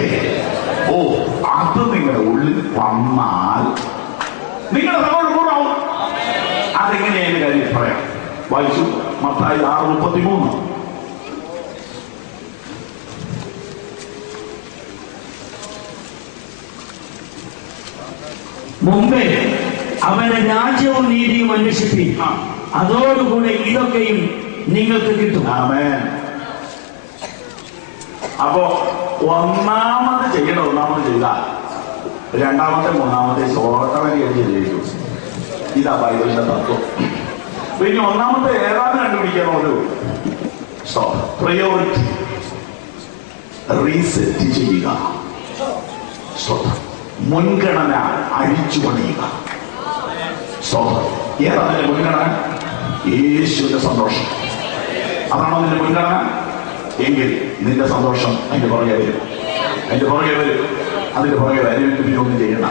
അത് നിങ്ങളുടെ ഉള്ളിൽ വന്നാൽ നിങ്ങളുടെ സന്തോഷം പൂർണ്ണമാവും. അതെങ്ങനെയായാലും കാര്യം പറയാം. വായിച്ചു മത്തായി 6:33. മുമ്പേ അവന്റെ രാജ്യവും നീതിയും അന്വേഷിപ്പി, അതോടുകൂടെ ഇതൊക്കെയും നിങ്ങൾക്ക് കിട്ടും. ആമേൻ. അപ്പോ ഒന്നാമത് ചെയ്താൽ രണ്ടാമത്തെ മൂന്നാമത്തെ ഓട്ടോമാറ്റിക്കായിട്ട് ചെയ്യും. ഇതാ ബൈബിളിന്റെ തത്വം. പിന്നെ ഒന്നാമത്തെ ഏതാണ്ട് കണ്ടുപിടിക്കാൻ ഒരു പ്രയോറിറ്റി റീസെറ്റ് ചെയ്യുക. മുൻഗണന അഴിച്ചു പണിയുക. ഏതാണ് മുൻഗണന? യേശുവിന്റെ സന്തോഷം. അതാണോ നിന്റെ മുൻഗണന? എങ്കിൽ നിന്റെ സന്തോഷം അതിന്റെ പുറകെ വരും. അതിന്റെ പുറകെ വരും ഒന്നും ചെയ്യണ്ട.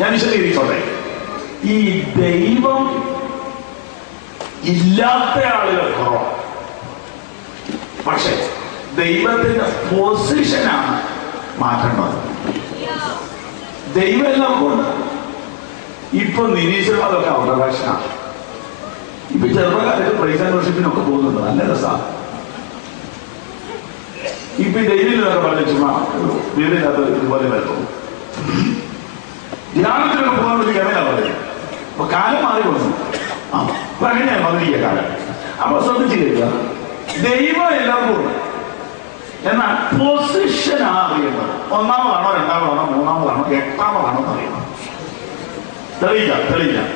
ഞാൻ വിശദീകരിച്ചോട്ടെ. ഈ ദൈവം ഇല്ലാത്ത ആളുകൾ കുറവാണ്. പക്ഷെ ദൈവത്തിന്റെ പൊസിഷനാണ് മാറ്റേണ്ടത്. ദൈവം എല്ലാം കൊണ്ട് ഇപ്പൊ നിരീശ്വരവാദമൊക്കെ അവരുടെ ഭാഷനാണ്. ഇപ്പൊ ചെറുപ്പക്കാർക്ക് പ്രൈസ് ആൻഡ് വർഷിപ്പിനൊക്കെ പോകുന്നുണ്ട്, നല്ല രസമാണ്. ഇപ്പൊ ഡെയിലിയിലൊക്കെ പറഞ്ഞ ചുമ്മാ വീടിനകത്ത് ഇതുപോലെ വരുന്നു. ധ്യാനത്തിനൊക്കെ പോകാൻ വേണ്ടി കേരള പറയും. അപ്പൊ കാലം മാറി വന്നു. അപ്പൊ അങ്ങനെയാണ് വന്നിരിക്കുക കാലം. അപ്പൊ ശ്രദ്ധിച്ചു കേൾക്കുക, ദൈവം എല്ലാവർക്കും ഉണ്ട്. എന്നാൽ പൊസിഷനാണ് അറിയേണ്ടത്. ഒന്നാമതാണോ രണ്ടാമതാണോ മൂന്നാമതാണോ എട്ടാമതാണോ അറിയണം. തെളിയിക്കാം.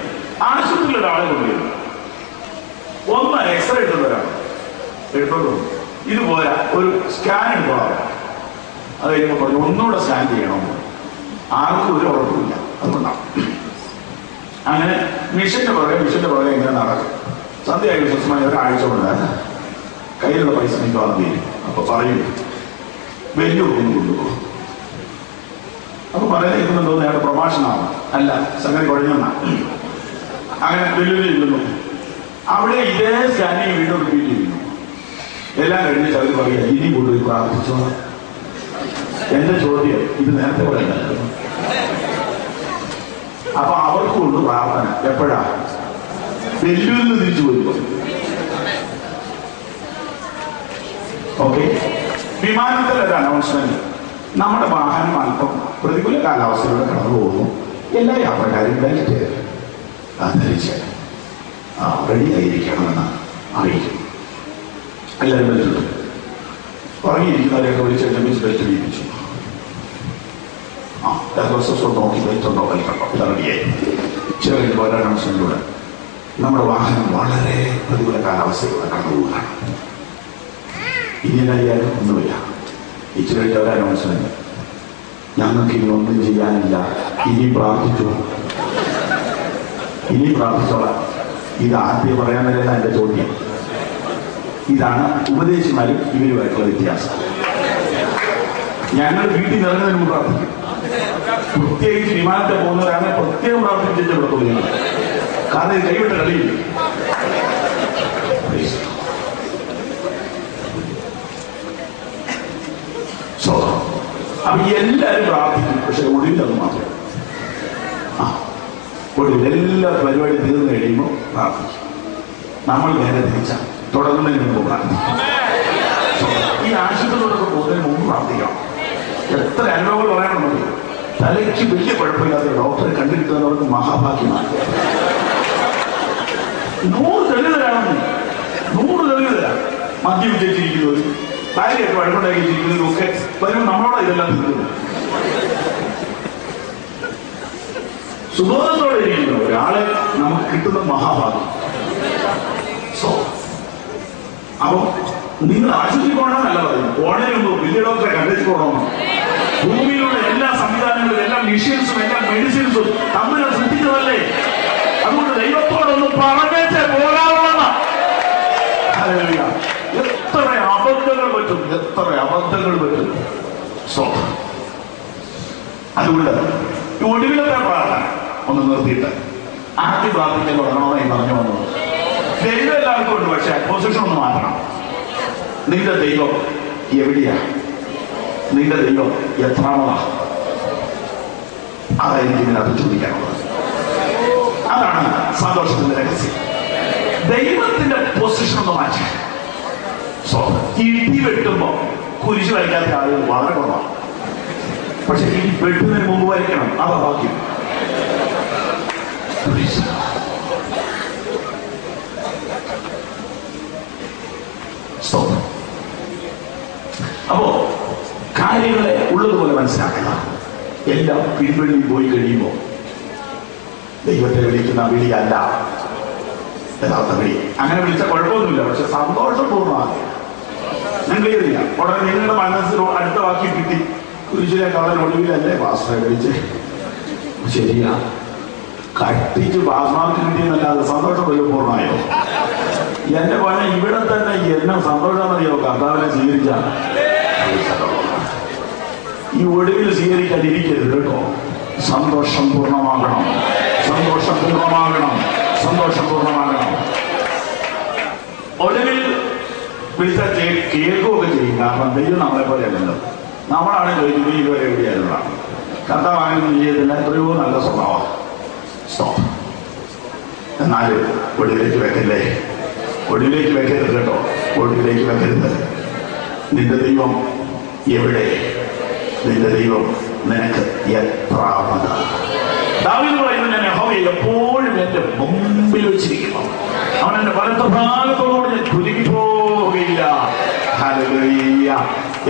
ആശുപത്രിയിൽ ഒരാളെ കൊണ്ടുവരുന്നു. ഒന്ന് എക്സ്റേ എടുത്തുള്ളവരാണ് എടുത്തോളൂ. ഇത് പോരാ, ഒരു സ്കാൻ എടുത്തോളാം. അത് കഴിയുമ്പോൾ പറഞ്ഞു ഒന്നുകൂടെ സ്കാൻ ചെയ്യണം. ആർക്കും ഒരു ഉറപ്പില്ല. അതുകൊണ്ടാണ് അങ്ങനെ മിഷന്റെ പുറകെ ഇങ്ങനെ നടക്കും. സന്ധ്യയായി വിശ്വസമായി ഒരാഴ്ച കൊണ്ട് കയ്യിലുള്ള പൈസ മിക്കവാറും തീരും. അപ്പൊ പറയും വലിയ ഒന്ന് കൊണ്ടുപോകും. അപ്പൊ പറയാൻ തോന്നുന്നു അയാളുടെ പ്രഭാഷണമാണ്. അല്ല, സംഗതി കുഴഞ്ഞെന്ന. അങ്ങനെ വെല്ലുവിളി ഇല്ലുന്നു. അവിടെ ഇതേ സ്കാനിങ് വീണ്ടും റിപ്പീറ്റ് ചെയ്യുന്നു. എല്ലാം കഴിഞ്ഞിട്ട് അവർ പറയുക ഇനി കൊണ്ടുപോയി പ്രാർത്ഥിച്ചോ. എന്റെ ചോദ്യം ഇത് നേരത്തെ പറയുന്നത്. അപ്പൊ അവർക്കുണ്ട് പ്രാർത്ഥന. എപ്പോഴാ? വെല്ലുവിൽ നിന്ന് തിരിച്ചു വരുമ്പോ. ഓക്കെ, വിമാനത്തിൽ ഒരു അനൗൺസ്മെന്റ്. നമ്മുടെ വാഹനം അല്പം പ്രതികൂല കാലാവസ്ഥയിലൂടെ കടന്നു പോകുന്നു. എല്ലാ യാത്രക്കാരും ബെൽറ്റ് ധരിച്ച് റെഡി ആയിരിക്കണമെന്ന് അറിയിക്കും. എല്ലാവരും ബെൽറ്റ് പറഞ്ഞിരിക്കുന്നവരെയൊക്കെ വിളിച്ചിട്ട് മീൻസ് ബെൽറ്റ് വീതിച്ചു. നോക്കി ബെൽറ്റുണ്ടോ ബെൽറ്റുണ്ടോ ഇത് റെഡിയായി. ചെറിയ ഓരോ അനൗൺസ്മെന്റിലൂടെ നമ്മുടെ വാഹനം വളരെ പ്രതികൂല കാലാവസ്ഥയിലൂടെ കടന്നു പോവുകയാണ്. ഇനി എന്തായാലും ഒന്നുമില്ല. ഇച്ചിരി ഓരോ അനൗൺസ്മെന്റ്. ഞങ്ങൾക്ക് ഇനി ഒന്നും ചെയ്യാനില്ല, ഇനി പ്രാർത്ഥിച്ചോളാം. ഇത് ആദ്യം പറയാൻ വരുന്ന എന്റെ ചോദ്യം. ഇതാണ് ഉപദേശിമാരും ഇവരുമായിട്ടുള്ള വ്യത്യാസം. ഞങ്ങൾ വീട്ടിൽ ഇറങ്ങുന്നതിന് മുമ്പ് പ്രാർത്ഥിക്കും. പ്രത്യേകിച്ച് വിമാനത്തെ പോകുന്നവരാണ് പ്രത്യേകം പ്രാർത്ഥിച്ചിട്ട് ഇവിടെ തോന്നുന്നത്. കാരണം ഇത് കൈവിട്ട കളിയില്ല. അപ്പൊ എല്ലാവരും പ്രാർത്ഥിക്കും. പക്ഷെ ഒടുവിലത് മാത്രം ഒടുവിൽ എല്ലാ പരിപാടി തീർന്നു കഴിയുമ്പോൾ പ്രാർത്ഥിക്കും. നമ്മൾ നേരെ തിരിച്ച തുടങ്ങുന്നതിന് മുമ്പ് പ്രാർത്ഥിക്കും. ഈ ആശുപത്രികളൊക്കെ പോകുന്നതിന് മുമ്പ് പ്രാർത്ഥിക്കണം. എത്ര അനുഭവങ്ങൾ പറയാനുള്ളത്. തലയ്ക്ക് വലിയ കുഴപ്പമില്ലാത്ത ഡോക്ടറെ കണ്ടിരിക്കുന്നവർക്ക് മഹാഭാഗ്യമാണ്. 100 തെളിവ് തരാമെന്ന് 100 തെളിവ് തരാം. മദ്യം വിജയിച്ചിരിക്കുന്നവർ, ഭാര്യയൊക്കെ വഴക്കുണ്ടാക്കിയിരിക്കുന്നവരും ഒക്കെ വരുമ്പോൾ നമ്മളോട് ഇതെല്ലാം തീർക്കുന്നു. സുബോധത്തോടെ ഇരിക്കുന്ന ഒരാളെ നമുക്ക് കിട്ടുന്ന മഹാഭാഗ്യം. അപ്പൊ നിങ്ങൾ ആശുപത്രി പോകണമെന്നല്ല പറയും. പോണതിന് മുമ്പ് വലിയ ഡോക്ടറെ കണ്ടെത്തി പോകണമെന്ന്. ഭൂമിയിലുള്ള എല്ലാ സംവിധാനങ്ങളും എല്ലാ മെഷീൻസും എല്ലാ മെഡിസിൻസും തമ്മിൽ സൃഷ്ടിച്ചതല്ലേ. അതുകൊണ്ട് ദൈവത്തോടൊന്ന് പറഞ്ഞേച്ചേ പോകാവുന്ന. എത്ര അബദ്ധങ്ങൾ പറ്റും. അതുകൊണ്ട് ഒടുവിലത്തെ പ്രാർത്ഥന ഒന്ന് നിർത്തിയിട്ട് ആദ്യം പ്രാർത്ഥിക്കാൻ തുടങ്ങണമെന്നായി പറഞ്ഞു വന്നത്. ദൈവം എല്ലാവർക്കും ഉണ്ട്, പക്ഷെ പൊസിഷൻ ഒന്ന് മാറ്റണം. നിന്റെ ദൈവം എവിടെയാ? നിന്റെ ദൈവം എത്രാമതാ? അതായിരിക്കും ഇതിനകത്ത് ചോദിക്കാനുള്ളത്. അതാണ് സന്തോഷത്തിന്റെ രഹസ്യം. ദൈവത്തിന്റെ പൊസിഷൻ ഒന്ന് മാറ്റി. ഇടി വെട്ടുമ്പോ കുരിശ് വരയ്ക്കാത്ത ആളുകൾ വളരെ കുറവാണ്. പക്ഷെ ഈ വെട്ടുന്നതിന് മുമ്പ് വരയ്ക്കണം. അതാ ഭാഗ്യം. അപ്പോ കാര്യങ്ങളെ ഉള്ളതുപോലെ മനസ്സിലാക്കുക. എല്ലാം പിൻവെളിയിൽ പോയി കഴിയുമ്പോൾ ദൈവത്തെ വിളിക്കുന്ന വിളിയല്ല യഥാർത്ഥ വിളി. അങ്ങനെ വിളിച്ച കുഴപ്പമൊന്നുമില്ല, പക്ഷെ സന്തോഷപൂർണ്ണമാണ്. ഞാൻ ക്ലിയറില്ല. ഉടനെ നിങ്ങളുടെ മനസ്സിൽ അടുത്ത വാക്കി കിട്ടി. കുരിശിലെ കളൻ ഒടുവിലല്ലേ പാസ്റ്ററെ വിളിച്ച്. ശരിയാ, കട്ടിച്ച് പാസ്മാർക്ക് കിട്ടിയെന്നല്ലാതെ സന്തോഷം പൂർണ്ണമായോ? എന്റെ പോലെ ഇവിടെ തന്നെ എന്നെ സന്തോഷമെന്നറിയോ കർത്താവിനെ സ്വീകരിച്ച. ഈ ഒടുവിൽ സ്വീകരിക്കാതിരിക്കരുത് കേട്ടോ. സന്തോഷം പൂർണ്ണമാകണം. ഒടുവിൽ വിളിച്ചാൽ കേൾക്കുകയൊക്കെ ചെയ്യും. കാരണം ദൈവം നമ്മളെ പോലെ അല്ലല്ലോ. നമ്മളാണ് ചോദിക്കുന്നത് ഇതുവരെ എവിടെയായിരുന്ന കർത്താവാണെന്നും ചെയ്യത്തില്ല. എത്രയോ നല്ല സ്വഭാവം. സ്റ്റോപ്പ്. എന്നാലും ഒടുവിലേക്ക് വെക്കല്ലേ, ഒടുവിലേക്ക് വെക്കരുത് കേട്ടോ, ഒടുവിലേക്ക് വെക്കരുത്. നിന്റെ ദൈവം എവിടെ? നിന്റെ ദൈവം നിനക്ക് എത്രാമത്? ദാവീദ് പറയുന്നത്, ഞാൻ യഹോവയെ എപ്പോഴും എന്റെ മുമ്പിൽ വെച്ചിരിക്കുന്നു, അവൻ എന്റെ വലത്ത ഭാഗത്തോട് ഞാൻ കുലുങ്ങി പോവുകയില്ല. ഹല്ലേലൂയ.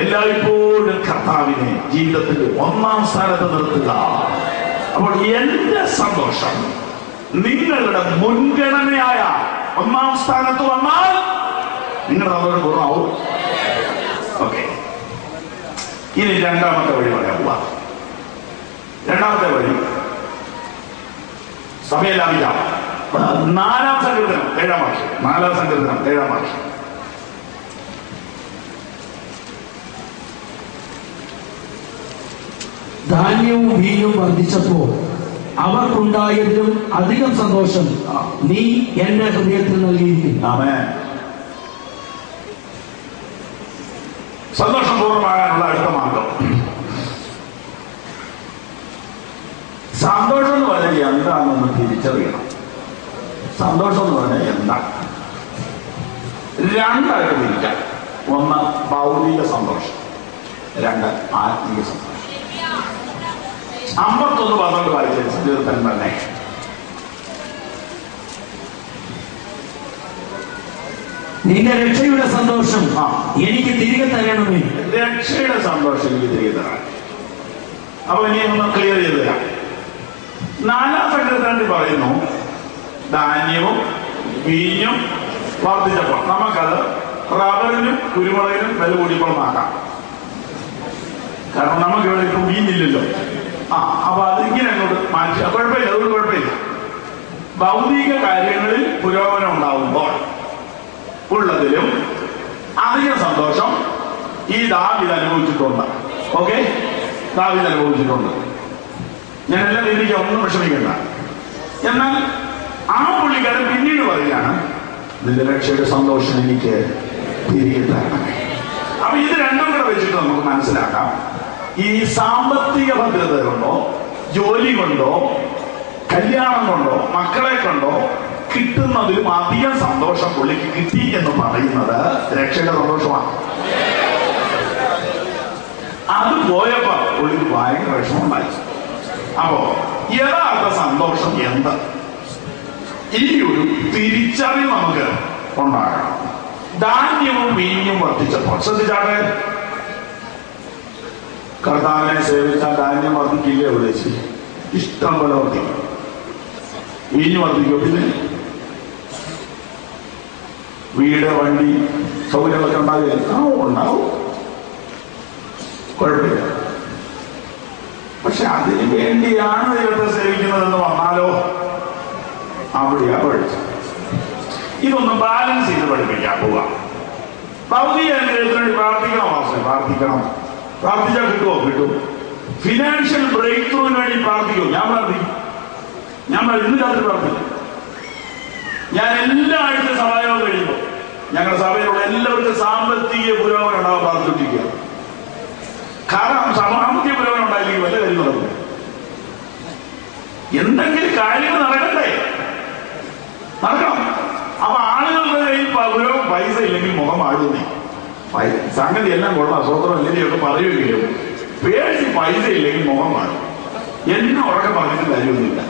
എല്ലായ്പ്പോഴും കർത്താവിനെ ജീവിതത്തിന്റെ ഒന്നാം സ്ഥാനത്ത് നിർത്തുക. അപ്പോൾ എന്റെ സന്തോഷം നിങ്ങളുടെ മുൻഗണനയായ ഒന്നാം സ്ഥാനത്ത് വന്നാൽ നിങ്ങളുടെ സന്തോഷം കുറവാവും. ഓക്കെ, ഇനി രണ്ടാമത്തെ വഴി പറയാം. രണ്ടാമത്തെ വഴി സമയലാഭിക്കാം. 4-ാം സങ്കീർത്തനം 7-ാം വാക്യം. 4-ാം സങ്കീർത്തനം 7-ാം വാക്യം. ധാന്യവും വീഞ്ഞും വർദ്ധിച്ചപ്പോൾ അവർക്കുണ്ടായതിലും അധികം സന്തോഷം നീ എന്റെ ഹൃദയത്തിൽ നൽകിയിരിക്കുന്നു. ആമേൻ. സന്തോഷം പൂർണ്ണമാകാനുള്ള അടുത്ത മാർഗം. സന്തോഷം എന്ന് പറഞ്ഞാൽ എന്താണെന്ന് തിരിച്ചറിയണം. സന്തോഷം എന്ന് പറഞ്ഞാൽ എന്താണ്? രണ്ടായിട്ട് തിരിക്കാം. ഒന്ന് ഭൗതിക സന്തോഷം, രണ്ട് ആത്മീയ സന്തോഷം. 51:12 വായിച്ച സങ്കീർത്തനം തന്നെ. നിന്റെ രക്ഷയുടെ സന്തോഷം എനിക്ക് തിരികെ തരണമേ. രക്ഷയുടെ സന്തോഷം എനിക്ക് തിരികെ തരാം. അപ്പൊ ഇനി ഒന്ന് ക്ലിയർ ചെയ്ത് തരാം. 4-ാം സങ്കീർത്തനത്തിൽ പറയുന്നു, ധാന്യവും വീഞ്ഞും വർദ്ധിച്ചപ്പോൾ നമുക്കത് റബ്ബറിനും കുരുമുളകിനും വില കൂടിയപ്പോൾ മാറ്റാം. കാരണം നമുക്ക് ഇവിടെ ഇപ്പം വീഞ്ഞില്ലല്ലോ. അപ്പൊ അതിങ്ങനെ അങ്ങോട്ട് മാറ്റി. കുഴപ്പമില്ല, അതുകൊണ്ട് കുഴപ്പമില്ല. ഭൗതിക കാര്യങ്ങളിൽ പുരോഗമനം ഉണ്ടാവുമ്പോൾ ഉള്ളതിലും അധികം സന്തോഷം ഈ ദാവീദ് അനുഭവിച്ചിട്ടുണ്ട്. ഓക്കെ, ദാവീദ് അനുഭവിച്ചിട്ടുണ്ട്. ഞാൻ എല്ലാ രീതിക്കും ഒന്നും വിഷമിക്കണ്ട. എന്നാൽ ആ പുള്ളിക്കാരൻ പിന്നീട് പറയുകയാണ്, നിന്റെ രക്ഷയുടെ സന്തോഷം എനിക്ക് തിരികെ തരണം. അപ്പൊ ഇത് രണ്ടും കൂടെ വെച്ചിട്ട് നമുക്ക് മനസ്സിലാക്കാം, ഈ സാമ്പത്തിക ഭദ്രത കൊണ്ടോ ജോലി കൊണ്ടോ കല്യാണം കൊണ്ടോ മക്കളെ കൊണ്ടോ കിട്ടുന്നതിലും അധികം സന്തോഷം പുള്ളിക്ക് കിട്ടി എന്ന് പറയുന്നത് രക്ഷയുടെ സന്തോഷമാണ്. അത് പോയപ്പോ പുള്ളിക്ക് ഭയങ്കര വിഷമമുണ്ടായി. അപ്പോ യഥാർത്ഥ സന്തോഷം എന്ത്? ഈ ഒരു തിരിച്ചറിവ് നമുക്ക് ഉണ്ടാകണം. ധാന്യവും വീഞ്ഞും വർദ്ധിച്ചപ്പോൾ, ശ്രദ്ധിച്ചാട്ടെ, കർത്താവിനെ സേവിച്ചാൽ ധാന്യം വർദ്ധിക്കില്ലേ? ഉപദേശി ഇഷ്ടം പോലെ വർദ്ധിക്കും. വീഞ്ഞു വർദ്ധിക്കും. പിന്നെ വീട്, വണ്ടി, സൗകര്യമൊക്കെ ഉണ്ടാകില്ല. ഉണ്ടാവും, കുഴപ്പമില്ല. പക്ഷെ അതിനു വേണ്ടിയാണ് ദൈവത്തെ സേവിക്കുന്നതെന്ന് വന്നാലോ അവിടെയാ പഠിച്ചു. ഇതൊന്ന് ബാലൻസ് ചെയ്ത് പഠിപ്പിക്കാൻ പോവാം. ഭൗതിക അനുഗ്രഹത്തിന് വേണ്ടി പ്രാർത്ഥിക്കണം. പ്രാർത്ഥിക്കണം. പ്രാർത്ഥിച്ചാൽ കിട്ടുമോ? കിട്ടും. ഫിനാൻഷ്യൽ ബ്രേക്ക് ത്രൂവിന് വേണ്ടി പ്രാർത്ഥിക്കുമോ? ഞാൻ പ്രാർത്ഥിക്കും. ഞാൻ ഇന്ന് രാത്രി പ്രാർത്ഥിക്കും. ഞാൻ എല്ലാ ആഴ്ച സഹായം കഴിയുമ്പോൾ ഞങ്ങളുടെ സഭയിലുള്ള എല്ലാവർക്കും സാമ്പത്തിക പുരോഗമനം ഉണ്ടാവാൻ പ്രാർത്ഥിച്ചിരിക്കുക. കാരണം സാമ്പത്തിക പുരോഗമനം ഉണ്ടായില്ലെങ്കിൽ വല്ല കാര്യം നടക്കും. എന്തെങ്കിലും കാര്യങ്ങൾ നടക്കണ്ടേ? നടക്കണം. അപ്പൊ ആളുകളുടെ കയ്യിൽ പൈസ ഇല്ലെങ്കിൽ മുഖം ആടുന്നേ. സംഗതി എല്ലാം കൊള്ളാം, സ്വന്തം എന്തിനെയൊക്കെ പറയുമെങ്കിലും പേഴ്സിൽ പൈസ ഇല്ലെങ്കിൽ മുഖം ആടും. എന്നെ ഉറക്കെ പറഞ്ഞിട്ട് കാര്യമൊന്നുമില്ല.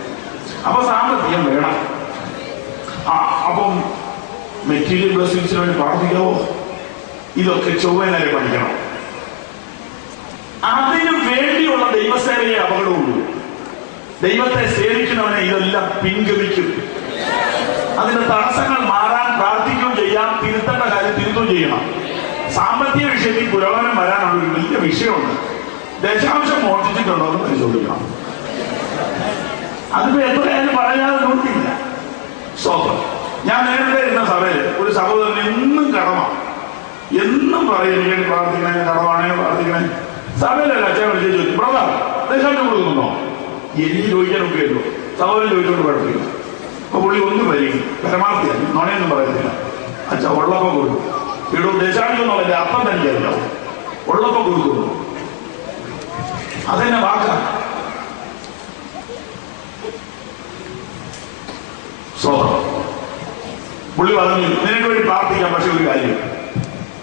അപ്പൊ സാമ്പത്തികം വേണം. അപ്പം മെറ്റീരിയൽ ബ്ലെസ്സിങ്സിന് വേണ്ടി പ്രാർത്ഥിക്കാവോ? ഇതൊക്കെ ചൊവ്വേനായി പഠിക്കണം. അതിനു വേണ്ടിയുള്ള ദൈവസേവയെ അപകടമുള്ളൂ. ദൈവത്തെ സേവിക്കുന്നവനെ ഇതെല്ലാം പിൻഗമിക്കും. അതിന്റെ തടസ്സങ്ങൾ മാറാൻ പ്രാർത്ഥിക്കുകയും ചെയ്യാം, തിരുത്തേണ്ട കാര്യം തിരുത്തുകയും ചെയ്യണം. സാമ്പത്തിക വിഷയത്തിൽ പുരോഗമനം വരാനുള്ള ഒരു വലിയ വിഷയമുണ്ട്. ദശാംശം മോഷ്ടിച്ചിട്ടുണ്ടോ എന്ന് പരിശോധിക്കണം. അതിപ്പോ എത്രയായാലും പറയാതെ നോക്കിയില്ല. സ്വന്തം ഞാൻ നേരത്തെ ഇരുന്ന സഭയിൽ ഒരു സഹോദരൻ എന്നും കടമാണ്, എന്നും പറയും എനിക്ക് വേണ്ടി പ്രാർത്ഥിക്കണേ, കടമാണേ പ്രാർത്ഥിക്കണേ. സഭയിലല്ല അച്ഛൻ വിളിച്ചു ചോദിച്ചു, ബ്രദർ ദശാംശം കൊടുക്കുന്നുണ്ടോ? എനിക്ക് ചോദിക്കാനൊക്കെ ഉള്ളൂ, സഹോദരൻ ചോദിച്ചോണ്ട് കുഴപ്പമില്ല. അപ്പൊ പുള്ളി ഒന്നും വരികയും പരമാർത്ഥിയാണ്, നുണയൊന്നും പറയത്തില്ല. അച്ഛ ഉള്ളപ്പോ കൊടുക്കും. ഇവിടെ ദശാംശം അവന്റെ അർത്ഥം തന്നെയല്ലോ, ഉള്ളപ്പോ കൊടുക്കുന്നു. അതെന്നെ വാക്കാണ്. പുള്ളി പറഞ്ഞു നിനക്ക് വേണ്ടി പ്രാർത്ഥിക്കാം, പക്ഷെ ഒരു കാര്യം,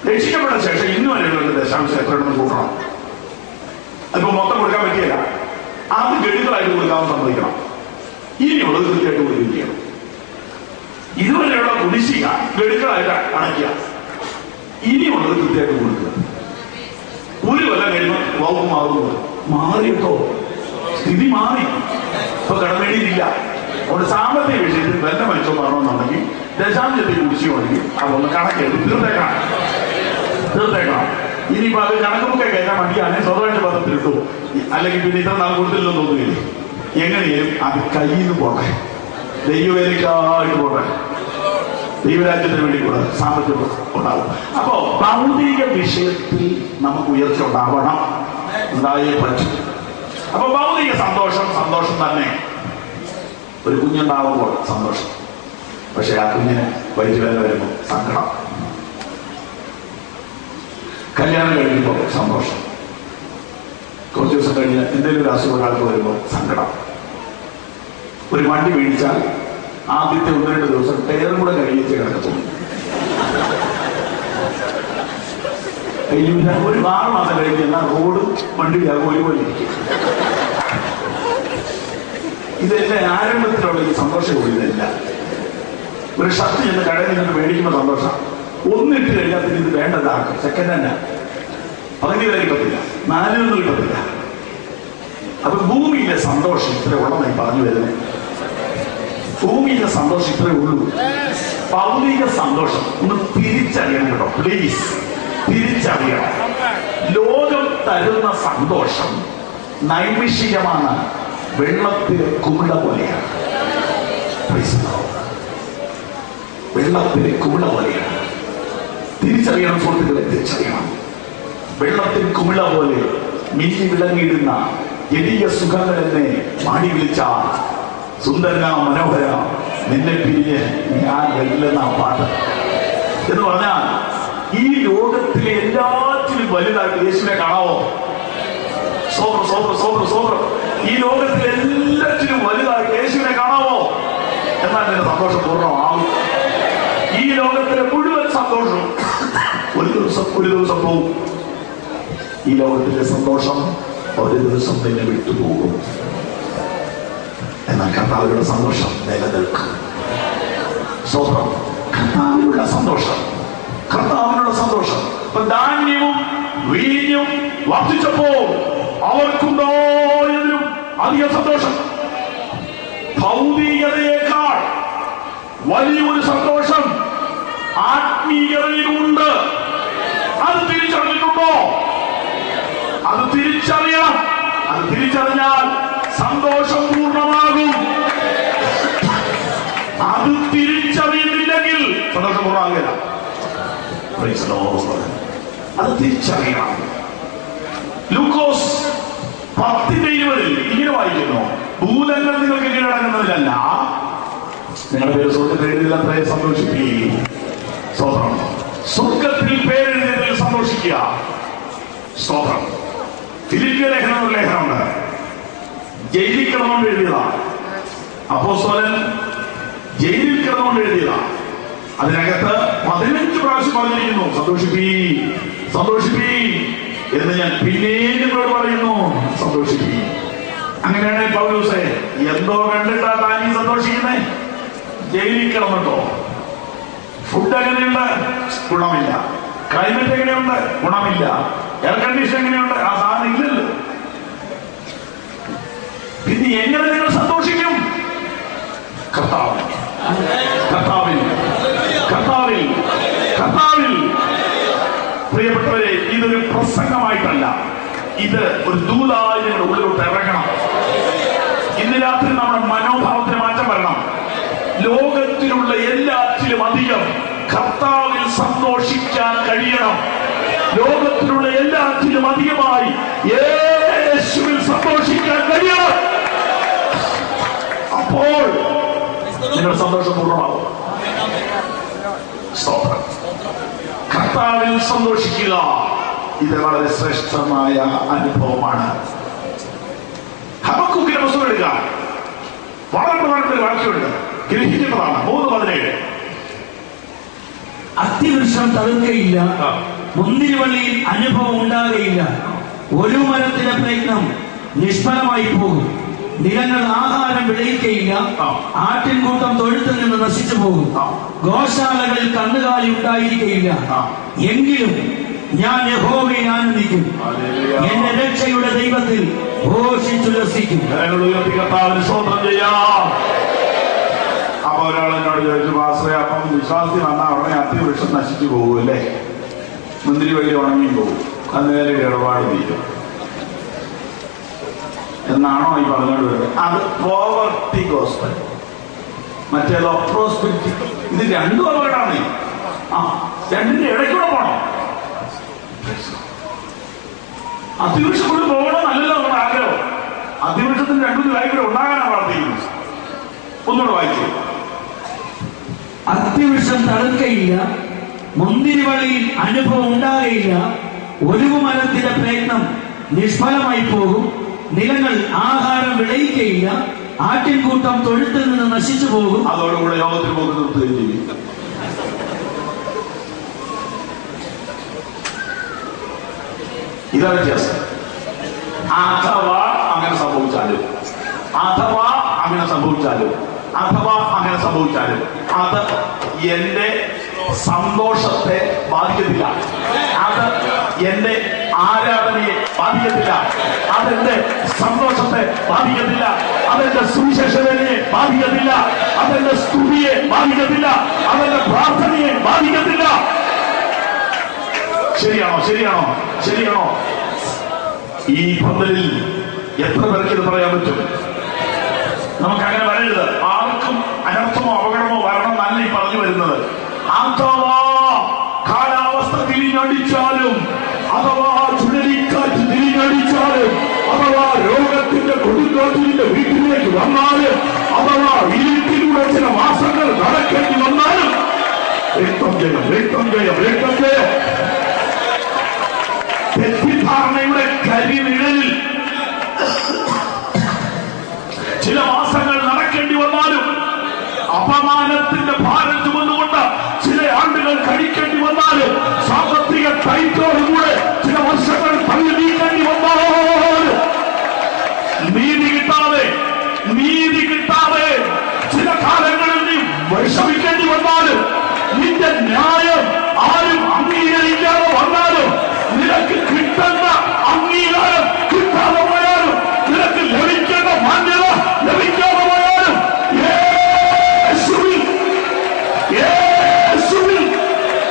രക്ഷിക്കപ്പെട്ട ശേഷം ഇന്നു വരെയുള്ള ദശാംശം എത്രയെന്ന് കൂട്ടണം. അതിപ്പോ മൊത്തം കൊടുക്കാൻ പറ്റിയല്ല, അത് ഗണിതമായിട്ട് കൊടുക്കാമെന്ന് സമ്മതിക്കണം. ഇനിയുള്ളത് കൃത്യമായിട്ട് കൊടുക്കുകയും ചെയ്യണം. ഇതുവരെയുള്ള കുടിശ്ശിക ഗണിതമായിട്ട് അടയ്ക്കുക, ഇനിയുള്ളത് കൃത്യമായിട്ട് കൊടുക്കുക. ഒരു കൊല്ലം കഴിയുമ്പോൾ വകുപ്പ് മാറുന്നത് മാറിയിട്ടോ, സ്ഥിതി മാറി. ഇപ്പൊ കടമേടിയില്ല. അവിടെ സാമ്പത്തിക വിഷയത്തിൽ ബന്ധ മനുഷ്യം പറഞ്ഞെന്നുണ്ടെങ്കിൽ ദശാംശത്തെ കുടിശ്ശികയാണെങ്കിൽ അതൊന്ന് കണക്കെടുത്ത് തീർത്തേക്കണം. ഇനിയിപ്പോ അത് കണക്കൊക്കെ കയറ്റാൻ മടിയാണെങ്കിൽ സ്വന്തമായിട്ട് പദത്തിലിട്ടു, അല്ലെങ്കിൽ പിന്നെ ഇത്ര നാൾ കൊടുത്തില്ലെന്ന് തോന്നുകയില്ല. എങ്ങനെയും അത് കയ്യിൽ നിന്ന് പോട്ടെ, ദൈവവേദിക്കായിട്ട് പോട്ടെ, ദൈവരാജ്യത്തിന് വേണ്ടി കൂടെ സാമ്പത്തികം ഉണ്ടാവും. അപ്പോ ഭൗതിക വിഷയത്തിൽ നമുക്ക് ഉയർച്ച ഉണ്ടാവണം, ഉണ്ടായേ പറ്റും. അപ്പൊ ഭൗതിക സന്തോഷം തന്നെ. ഒരു കുഞ്ഞുണ്ടാവുമ്പോൾ സന്തോഷം, പക്ഷെ ആ കുഞ്ഞിന് വയറ്റുവേദന വരുമ്പോൾ സങ്കടം. കല്യാണം കഴിയുമ്പോൾ സന്തോഷം, കുറച്ച് ദിവസം കഴിഞ്ഞ് എന്തെങ്കിലും ഒരു അസുഖം ഒരാൾക്ക് വരുമ്പോൾ സങ്കടം. ഒരു വണ്ടി മേടിച്ചാൽ ആദ്യത്തെ 1-2 ദിവസം ടയറും കൂടെ കഴിയിച്ച് കിടക്കത്തുള്ളൂ. ഒരു 6 മാസം കഴിഞ്ഞ് എന്നാൽ റോഡും വണ്ടിയാകും ഒരുപോലെ ഇരിക്കും. ഇതെല്ലാം ആരംഭത്തിലുള്ള ഈ സന്തോഷം ഇതല്ല. ഒരു ഷർട്ട് ചെന്ന് കടയിൽ നിന്ന് മേടിക്കുമ്പോൾ സന്തോഷം, ഒന്നിട്ട് കഴിഞ്ഞാൽ പിന്നെ ഇത് വേണ്ടതാക്കും. സെക്കൻഡ് ഹാൻഡ് പകുതി വരെ കിട്ടത്തില്ല, 4 കിട്ടത്തില്ല. അപ്പൊ ഭൂമിയിലെ സന്തോഷം ഇത്ര ഉള്ളതായി പറഞ്ഞു വരുന്നത്. ഭൂമിയിലെ സന്തോഷം ഇത്രേ ഉള്ളൂ. ഭൗതിക സന്തോഷം ഒന്ന് തിരിച്ചറിയണം കേട്ടോ, പ്ലീസ് തിരിച്ചറിയണം. ലോകം തരുന്ന സന്തോഷം നൈമിഷികമാണ്, വെള്ളത്തിലെ കുമിള പോലെയാണ്. വെള്ളത്തിലെ കുമിള പോലെയാണ്. തിരിച്ചറിയണം സുഹൃത്തുക്കളെ, തിരിച്ചറിയണം. വെള്ളത്തിൽ കുമിള പോലെ മിന്നി വിളങ്ങിയിടുന്ന എളിയ സുഖങ്ങൾ എന്നെ മാടി വിളിച്ച സുന്ദരന മനോഹര നിന്നെ പിരിഞ്ഞ് ഞാൻ വെല്ലെന്ന പാട്ട് എന്ന് പറഞ്ഞാൽ, ഈ ലോകത്തിലെ എല്ലാറ്റിലും വലുതായിട്ട് യേശുവിനെ കാണാവോ? സോദരം, ഈ ലോകത്തിലെ എല്ലാറ്റിലും വലുതായിട്ട് യേശുവിനെ കാണാവോ? എന്നാൽ നിന്റെ സന്തോഷം പൂർണ്ണമാകും. ഈ ലോകത്തിലെ മുഴുവൻ സന്തോഷം ഒരു ദിവസം പോകും. ഈ ലോകത്തിലെ സന്തോഷം ഒരു ദിവസം തന്നെ വിട്ടുപോകും. എന്നാൽ കർത്താവിനുള്ള സന്തോഷം നിലനിൽക്കും. സ്വന്തം കർത്താവിനുള്ള സന്തോഷം. അപ്പൊ ധാന്യവും വീഞ്ഞും വർദ്ധിച്ചപ്പോൾ അവർക്കുണ്ടായതിലും അധിക സന്തോഷം. ഭൗതികതയേക്കാൾ വലിയൊരു സന്തോഷം ആത്മീയതയിലുണ്ട്. അത് തിരിച്ചറിഞ്ഞിട്ടുണ്ടോ? അത് തിരിച്ചറിയണം. അത് തിരിച്ചറിഞ്ഞാൽ സന്തോഷം പൂർണ്ണമാകും. അത് തിരിച്ചറിയുന്നില്ലെങ്കിൽ സന്തോഷം പൂർണ്ണമാകില്ല. അത് തിരിച്ചറിയണം. ലൂക്കോസ് 10:20 ഇങ്ങനെ വായിക്കുന്നു, ഭൂതങ്ങൾ നിങ്ങൾക്ക് കീഴടങ്ങുന്നതിലല്ല, നിങ്ങളുടെ പേര് സ്വർഗത്തിൽ എഴുതിയത്രേ സന്തോഷിക്കുകയും സ്തോത്രം. സ്വർഗത്തിൽ പേരെഴുതിയതിൽ സന്തോഷിക്കുക. സ്തോത്രം. ഫിലിപ്പിയ ലേഖനം ഒരു ലേഖനമുണ്ട്, ജയിലിൽ കിടന്നുകൊണ്ട് എഴുതിയതാണ്. അപ്പോസ്തലൻ ജയിലിൽ കിടന്നുകൊണ്ട് എഴുതിയതാണ്. അതിനകത്ത് 15 പ്രാവശ്യം പറഞ്ഞിരിക്കുന്നു സന്തോഷിപ്പീ എന്ന് ഞാൻ പിന്നെ നിങ്ങളോട് പറയുന്നു, സന്തോഷിപ്പീ. അങ്ങനെയാണെങ്കിൽ പൗലോസേ എന്തോ കണ്ടിട്ടാ താനീ സന്തോഷിക്കുന്നേ? ജയിലിൽ കിടന്നിട്ടോ? ഫുഡ് എങ്ങനെയുണ്ട്? ഗുണമില്ല. ക്ലൈമറ്റ് എങ്ങനെയുണ്ട്? ഗുണമില്ല. എയർ കണ്ടീഷൻ എങ്ങനെയുണ്ട്? ആ സാധനം ഇല്ലല്ലോ. പിന്നെ എങ്ങനെ നിങ്ങൾ സന്തോഷിക്കും? കർത്താവിൽ. പ്രിയപ്പെട്ടവരെ, ഇതൊരു പ്രസംഗമായിട്ടല്ല, ഇത് ഒരു ദൂതായി നിങ്ങളുടെ ഉള്ളിലോട്ട് ഇറങ്ങണം. ഇന്ന് രാത്രി നമ്മുടെ മനോഭാവത്തിന് മാറ്റം വരണം. ലോകത്തിലുള്ള എല്ലാറ്റിലും അധികം കർത്താവിൽ സന്തോഷിക്കാൻ കഴിയണം. ലോകത്തിലുള്ള എല്ലാറ്റിലും അധികമായി യേശുവിൽ സന്തോഷിക്കാൻ കഴിയണം. അപ്പോൾ നിങ്ങളുടെ സന്തോഷം പൂർണ്ണമാകും. കർത്താവിൽ സന്തോഷിക്കുക. ഇത് വളരെ ശ്രേഷ്ഠമായ അനുഭവമാണ്. ഹബക്കൂക്കിന്റെ പുസ്തകം എടുക്കുക. വളരെ പ്രധാനപ്പെട്ട ഒരു വാക്യമുണ്ട്, ഗ്രഹിക്കേണ്ടതാണ്. 3:17. അത്തിവൃക്ഷം തളിർക്കയില്ല, മുന്തിരിവള്ളിയിൽ അനുഭവം ഉണ്ടാകുകയില്ല, ഒരു മരത്തിന്റെ പ്രയത്നം നിഷ്ഫലമായി പോകും, നിലങ്ങൾ ആഹാരം വിളയിക്കയില്ല, ആട്ടിൻകൂട്ടം തൊഴുത്തിൽ നിന്ന് നശിച്ചു പോകും, ഗോശാലകളിൽ കന്നുകാലി ഉണ്ടായിരിക്കയില്ല. എങ്കിലും ഞാൻ യഹോവയിൽ ആനന്ദിക്കും, എന്റെ രക്ഷയുടെ ദൈവത്തിൽ ഘോഷിച്ചുല്ലസിക്കും. സ്തോത്രം ചെയ്യാം. അപ്പൊ ഒരാൾ എന്നോട് ചോദിച്ചു, പാസ്റ്ററെ, അപ്പം വിശ്വാസി വന്നാൽ ഉടനെ അത്തിവൃക്ഷം നശിച്ചു പോകുമല്ലേ, മുന്തിരി വള്ളി ഉണങ്ങി പോകും, അന്നേരം ഇടപാട് തീരും എന്നാണോ ഈ പറഞ്ഞോട് വരുന്നത്? അത് പോവർട്ടി ഗോസ്പൽ, മറ്റേതോ പ്രോസ്പെരിറ്റി. ഇത് രണ്ടും അപകടമാണ്. രണ്ടിന്റെ ഇടയ്ക്കൂടെ പോണം. അതിവൃക്ഷം കൊണ്ട് പോകണം നല്ലല്ലോ നമ്മുടെ ആഗ്രഹം. അതിവൃക്ഷത്തിന് രണ്ടു കാര്യങ്ങൾ ഉണ്ടാകാനാണ് പ്രാർത്ഥിക്കുന്നത്. ഒന്നുകൂടെ വായിച്ചു. അത്തിവൃക്ഷം തളിർക്കയില്ല, മുന്തിരിവള്ളിയിൽ അനുഭവം ഉണ്ടാകുകയില്ല, ഒലിവു മരത്തിന്റെ പ്രയത്നം നിഷ്ഫലമായി പോകും, നിലങ്ങൾ ആഹാരം വിളയിക്കയില്ല, ആട്ടിൻകൂട്ടം തൊഴുത്തിൽ നിന്ന് നശിച്ചു പോകും. അതോടുകൂടെ യോഗത്തിൽ പോക്ക് നിർത്തുകയും ചെയ്യും. ഇതാ വ്യത്യാസം. അഥവാ അങ്ങനെ സംഭവിച്ചാലും, അഥവാ അങ്ങനെ സംഭവിച്ചാലും, അഥവാ അങ്ങനെ സംഭവിച്ചാലും അത് എന്റെ സന്തോഷത്തെ ബാധിക്കത്തില്ല, അത് എന്റെ ആരാധനയെ ബാധിക്കത്തില്ല, അതെന്റെ സന്തോഷത്തെ ബാധിക്കത്തില്ല, അതെന്റെ സുവിശേഷതയെ ബാധിക്കത്തില്ല, അതെന്റെ സ്തുതിയെ ബാധിക്കത്തില്ല, അതെന്റെ പ്രാർത്ഥനയെ ബാധിക്കത്തില്ല. ശരിയാണോ? ശരിയാണോ? ശരിയാണോ? ഈ പന്തലിൽ എത്ര പേർക്ക് ഇത് പറയാൻ പറ്റും? നമുക്കങ്ങനെ വരരുത്. ആർക്കും അനർത്ഥമോ അപകടമോ വരണം എന്നല്ല ഈ പറഞ്ഞു വരുന്നത്. അഥവാ കാലാവസ്ഥ തിരിഞ്ഞടിച്ചാലും, അഥവാ ചുഴലിക്കാറ്റ് തിരിഞ്ഞടിച്ചാലും, അഥവാ രോഗത്തിന്റെ കൊടുങ്കാറ്റിന്റെ വീട്ടിലേക്ക് വന്നാലും, അഥവാ ഇരുട്ടിലൂടെ ചില മാസങ്ങൾ നടക്കേണ്ടി വന്നാലും, രക്തം ജയം, രക്തം ജയം, രക്തം ജയം. തെറ്റിദ്ധാരണയുടെ കരിനിഴലിൽ ചില മാസങ്ങൾ നടക്കേണ്ടി വന്നാലും, അപമാനത്തിന്റെ ഭാരം ചുമന്നുകൊണ്ട് ചില ആണ്ടുകൾ കഴിക്കേണ്ടി വന്നാലും, സാമ്പത്തിക ടൈറ്റോടുകൂടെ ചില വർഷങ്ങൾ തള്ളി നീക്കേണ്ടി വന്നാലും, നീതി കിട്ടാതെ ചില കാലങ്ങളിൽ നീ വിഷമിക്കേണ്ടി വന്നാലും, നിന്റെ ന്യായം ആരും അംഗീകരിക്കാതെ വന്നാലും, നിനക്ക് കിട്ടുന്ന അംഗീകാരം കിട്ടാതെ പോയാലും, നിനക്ക് ലഭിക്കേണ്ട മാന്യത ലഭിക്കാതെ പോയാലും,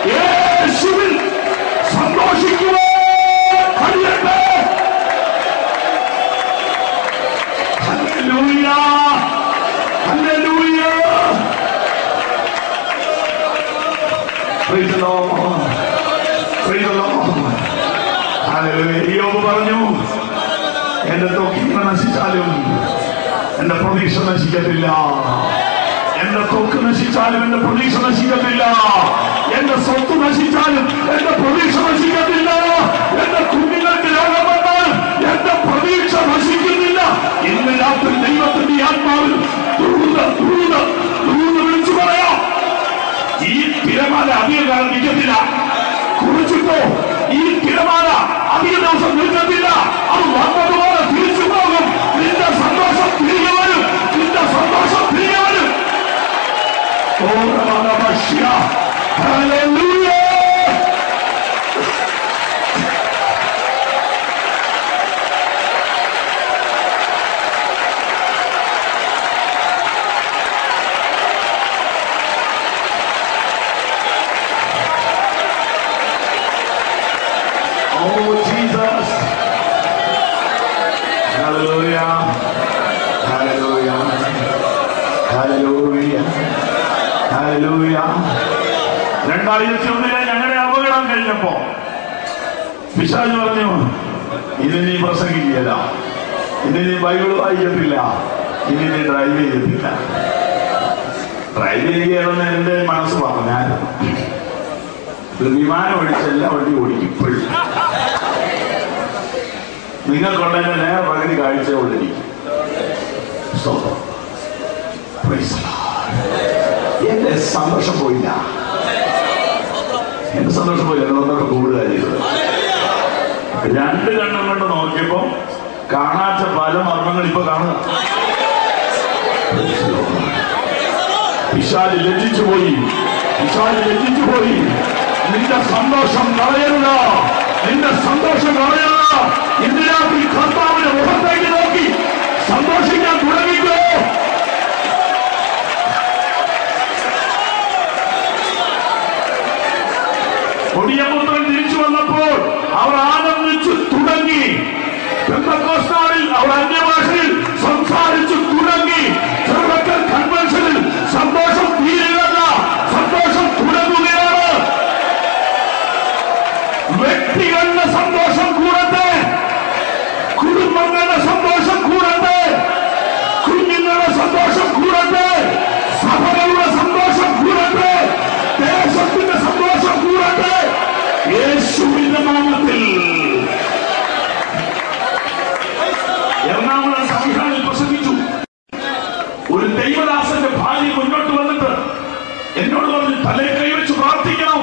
യേശുവിൽ സന്തോഷിക്കുവാൻ കഴിയട്ടെ. Hallelujah, hallelujah. Praise the Lord. Praise the Lord. Hallelujah. യോബ് പറഞ്ഞു, എന്റെ തൊക്കിനെ നശിച്ചാലും എന്റെ പ്രതീക്ഷ നശിക്കത്തില്ല, എന്റെ തൊക്ക് നശിച്ചാലും എന്റെ പ്രതീക്ഷ നശിക്കത്തില്ല, എന്റെ സ്വത്ത് നശിച്ചാലും എന്റെ പ്രതീക്ഷ നശിക്കത്തില്ല, എന്റെ കുഞ്ഞുങ്ങൾക്ക് രോഗം വന്നാലും എന്റെ പ്രതീക്ഷ നശിക്കുന്നില്ല. ഇന്ന് രാത്രി ദൈവത്തിന്റെ ആത്മാവിൽ വിളിച്ചു പറയാം, ഈ തിരമാല അധികകാലം നിൽക്കത്തില്ല. കുറിച്ചിട്ടോ ഈ തിരമാല അധിക ദിവസം നിൽക്കത്തില്ല. അത് വന്നതുപോലെ തിരിച്ചു പോകും. നിന്റെ സന്തോഷം തിരികെ വരും, നിന്റെ സന്തോഷം തിരികെ വരും. Hallelujah. Oh Jesus. Hallelujah. Hallelujah. Hallelujah. Hallelujah. 2001 ഞങ്ങളുടെ അപകടം കഴിഞ്ഞപ്പോ പിശാച് പറഞ്ഞു, ഇനി നീ പ്രസംഗിക്കില്ല, ഇനി നീ ബൈബിൾ വായിക്കത്തില്ല, ഇനി നീ ഡ്രൈവ് ചെയ്യത്തില്ല. ഡ്രൈവ് ചെയ്യണമെന്ന് എന്റെ മനസ്സ് പറഞ്ഞാൽ വിമാനം ഒഴിച്ച് എല്ലാ വണ്ടി ഓടിക്കും ഇപ്പോഴും. നിങ്ങൾക്കുള്ളതിന്റെ നേരെ പകുതി കാഴ്ച കൊണ്ടിരിക്കും. എന്റെ സന്തോഷം പോയില്ല, എന്റെ സന്തോഷം പോയില്ല. എന്നോട് കൂടുതൽ ചെയ്തത് രണ്ട് കണ്ണും കൊണ്ട് നോക്കിയപ്പോ കാണാത്ത പല മർമ്മങ്ങൾ ഇപ്പൊ കാണുക. പിശാച് ലജ്ജിച്ചുപോയി, പിശാച് ലജ്ജിച്ചുപോയി. നിന്റെ സന്തോഷം കളയരുത്, നിന്റെ സന്തോഷം കളയരുത്. ഇന്ന് രാത്രി കർത്താവിന്റെ മുഖത്തേക്ക് നോക്കി സന്തോഷിക്കാൻ തുടങ്ങിക്കോ. കൊടിയപുത്രൻ തിരിച്ചു വന്നപ്പോൾ അവർ ആനന്ദിച്ചു തുടങ്ങി. പെന്തക്കോസ്താളിൽ അവർ അന്യഭാഷയിൽ സംസാരിച്ചു തുടങ്ങി. ചെറുപ്പക്കൽ കൺവെൻഷനിൽ സന്തോഷം തീരുകയല്ല, സന്തോഷം തുടങ്ങുകയാണ്. വ്യക്തികളുടെ സന്തോഷം കൂടട്ടെ, കുടുംബങ്ങളുടെ സന്തോഷം കൂടട്ടെ, കുഞ്ഞുങ്ങളുടെ സന്തോഷം കൂടട്ടെ, സഭകളുടെ സന്തോഷം കൂടട്ടെ, ദേശത്തിന്റെ സന്തോഷം കൂടട്ടെ. യേശുവിന്റെ നാമത്തിൽ. എറണാകുളം സംഘാടനയിൽ പ്രസംഗിച്ചു. ഒരു ദൈവദാസന്റെ ഭാര്യ മുന്നോട്ട് വന്നിട്ട് എന്നോട് പറഞ്ഞു, തലേ കൈവച്ച് പ്രാർത്ഥിക്കണം,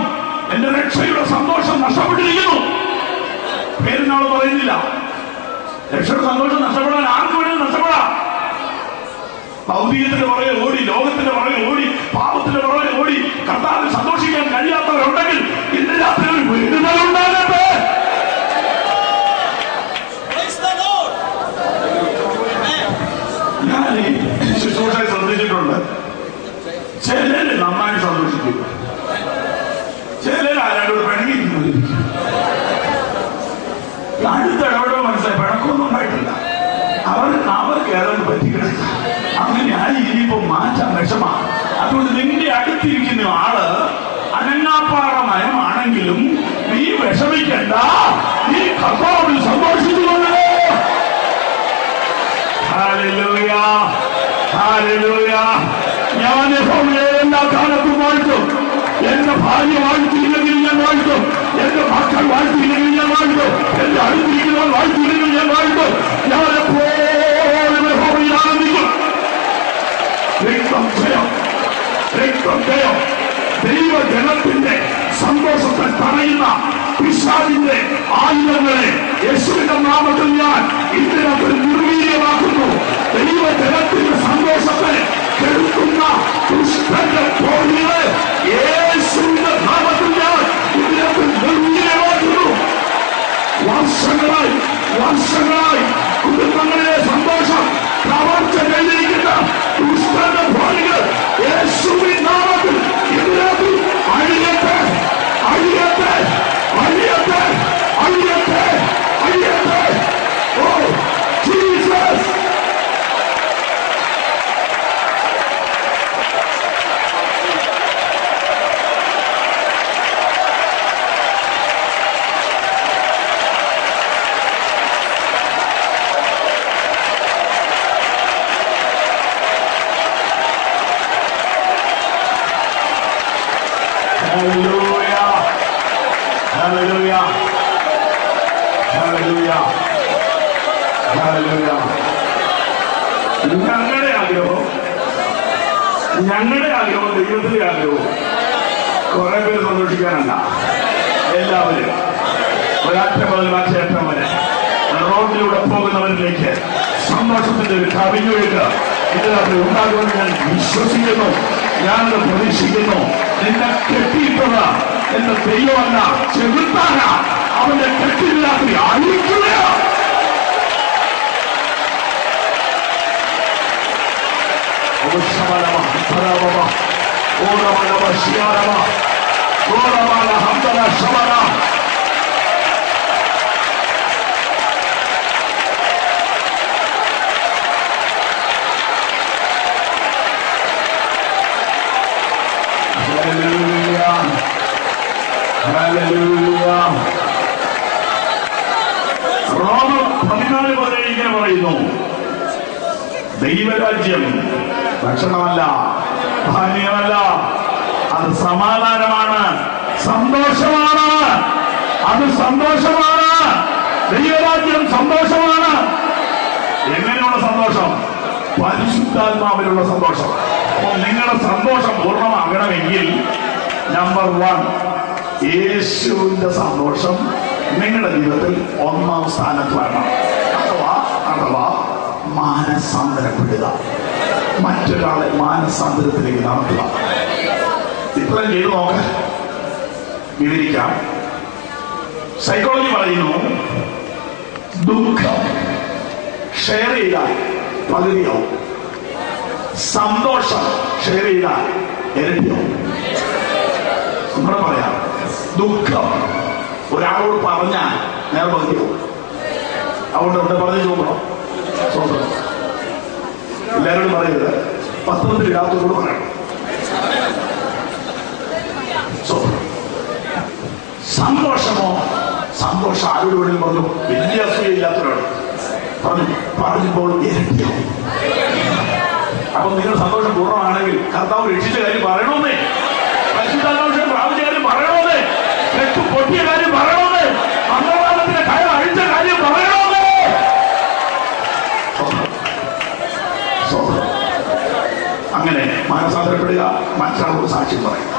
എന്റെ രക്ഷയുടെ സന്തോഷം നഷ്ടപ്പെട്ടിരിക്കുന്നു. പേരിനാൾ പറയുന്നില്ല. രക്ഷയുടെ സന്തോഷം നഷ്ടപ്പെടാൻ ആർക്ക് വേണമെങ്കിൽ നഷ്ടപ്പെടാം. ഭൗതികത്തിന്റെ പുറകെ ഓടി, ലോകത്തിന്റെ പുറകെ ഓടി, പാപത്തിന്റെ പുറകെ ഓടി കർത്താവിൽ സന്തോഷിക്കാൻ കഴിയാത്തവരുണ്ടെങ്കിൽ ഇന്ന് രാത്രി വിടുതലുണ്ടാകട്ടെ. ഞാൻ ഈ ശുശ്രൂഷയെ ശ്രദ്ധിച്ചിട്ടുണ്ട്. ചിലര് നന്നായി സന്തോഷിക്കും, ചിലര് ആരോട് പിണങ്ങിയിരിക്കും. അടുത്ത ഇടപെടൽ മനസ്സിലായി, പിണക്കൊന്നും ഉണ്ടായിട്ടില്ല. അവർക്ക് ഏതാണ്ട് പറ്റിക്കിടക്ക. അങ്ങനെയായി ഇനിയിപ്പോ മാറ്റാൻ വിഷമാണ്. അതുകൊണ്ട് നിന്റെ അടുത്തിരിക്കുന്ന ആള് അനങ്ങാപ്പാറമയമാണെങ്കിലും നീ വിഷമിക്കണ്ട, നീ കർത്താവിൽ സന്തോഷിച്ചുകൊള്ളേ. Hallelujah, hallelujah. ഞാൻ യഹോവയെ എല്ലാ കാലത്തും വാഴ്ത്തും. എന്റെ ഭാര്യ വാഴ്ത്തിയില്ലെങ്കിൽ ഞാൻ വാഴ്ത്തും, എന്റെ മക്കൾ വാഴ്ത്തിയില്ലെങ്കിൽ ഞാൻ വാഴ്ത്തും, എന്റെ അടുത്തിരിക്കുന്നവർ വാഴ്ത്തിയില്ലെങ്കിൽ ഞാൻ വാഴ്ത്തും. ഞാൻ എപ്പോഴും യഹോവയിൽ ആനന്ദിക്കും. രക്തം ജയം, രക്തം ജയം. ദൈവജനത്തിന്റെ സന്തോഷത്തെ തടയുന്ന പിശാചിന്റെ ആയുധങ്ങളെ യേശുവിന്റെ നാമത്തിൽ ഞാൻ ഇതിനകത്ത് നിർവീര്യമാക്കുന്നു. ദൈവജനത്തിന്റെ സന്തോഷത്തെ കെടുക്കുന്ന ദുഷ്ടന്റെ പോരുകളെ യേശുവിന്റെ നാമത്തിൽ ഞാൻ ഇതിനകത്ത് നിർവീര്യമാക്കുന്നു. വർഷങ്ങളായി വർഷങ്ങളായി കുടുംബങ്ങളിലെ സന്തോഷം കവർച്ച ചെയ്തിരിക്കുന്ന ദുഷ്ടന്റെ പോരുകൾ യേശുവിന്റെ നാമത്തിൽ ഇതിനകത്ത് അഴിയട്ടെ, അഴിയട്ടെ, അഴിയട്ടെ, അഴിയട്ടെ, അഴിയട്ടെ. Oh Jesus. Hallelujah. Hallelujah. Hallelujah. Hallelujah. ഞങ്ങളുടെ ആഗ്രഹം ദൈവത്തിന്റെ ആഗ്രഹവും കുറെ പേര് സന്തോഷിക്കാനല്ല. എല്ലാവരും ഒരറ്റം മുതൽ മറ്റേറ്റം വരെ റോഡിലൂടെ പോകുന്നവരിലേക്ക് സന്തോഷത്തിന്റെ ഒരു കവിഞ്ഞൊഴുക്ക് ഇതിനകത്ത് ഉണ്ടാകുമെന്ന് ഞാൻ വിശ്വസിക്കുന്നു, ഞാനത് പ്രതീക്ഷിക്കുന്നു. നിന്നെ കെട്ടിയിട്ടത് എന്റെ ദൈവമല്ല, ചെറുത്താന. അവന്റെ കെട്ടിൽ രാത്രി അഴിക്കുകയോ. റോമർ 14 മുതൽ ഇങ്ങനെ പറയുന്നു, ദൈവരാജ്യം ഭക്ഷണമല്ല, പാനീയമല്ല, അത് സമാധാനമാണ്, സന്തോഷമാണ്. അത് സന്തോഷമാണ്. ദൈവരാജ്യം സന്തോഷമാണ്. എങ്ങനെയുള്ള സന്തോഷം? പരിശുദ്ധാത്മാവിലുള്ള സന്തോഷം. അപ്പോൾ നിങ്ങളുടെ സന്തോഷം പൂർണ്ണമാകണമെങ്കിൽ നമ്പർ 1, യേശുവിന്റെ സന്തോഷം നിങ്ങളുടെ ജീവിതത്തിൽ ഒന്നാം സ്ഥാനത്ത് വരണം. അഥവാ മാനസാന്തരപ്പെടുക, മറ്റൊരാളെ മാനസാന്തരത്തിലേക്ക് നടത്തുക. ഇത്രയും ചെയ്തു നോക്ക. വിവരിക്കാം. സൈക്കോളജി പറയുന്നു, ദുഃഖം ഷെയർ ചെയ്താൽ പകുതിയാവും, സന്തോഷം ഷെയർ ചെയ്താൽ ഇരട്ടിയാവും. നമ്മൾ പറയാം, ദുഃഖം ഒരാളോട് പറഞ്ഞാൽ നേരെ പകുതിയാവും. അതുകൊണ്ട് ഇവിടെ പറഞ്ഞു നോക്കണം. സ്വന്തം എല്ലാവരോടും പറയരുത്, പത്രത്തിൽ ഇടാത്തവരോട് പറയണം. സന്തോഷമോ? സന്തോഷം ആരോട് വേണമെങ്കിലും പറഞ്ഞു, വലിയ അസൂയയില്ലാത്തവരോട് പറഞ്ഞപ്പോൾ ഇരട്ടിയാവും. അപ്പൊ നിങ്ങൾ സന്തോഷം പൂർണ്ണമാണെങ്കിൽ കർത്താവ് രക്ഷിച്ച കാര്യം പറയണമെന്നേ, പരിശുദ്ധാത്മാവിനെ പ്രാപിച്ച കാര്യം പറയണമെന്നേ, പൊട്ടിയ കാര്യം പറയണമെന്നേ, മന്ത്രവാദത്തിന്റെ കയർ അഴിച്ച കാര്യം പറയണമെന്നേ. അങ്ങനെ മാനസാന്തരപ്പെടുക, മറ്റൊരാളോട് സാക്ഷ്യം പറയും.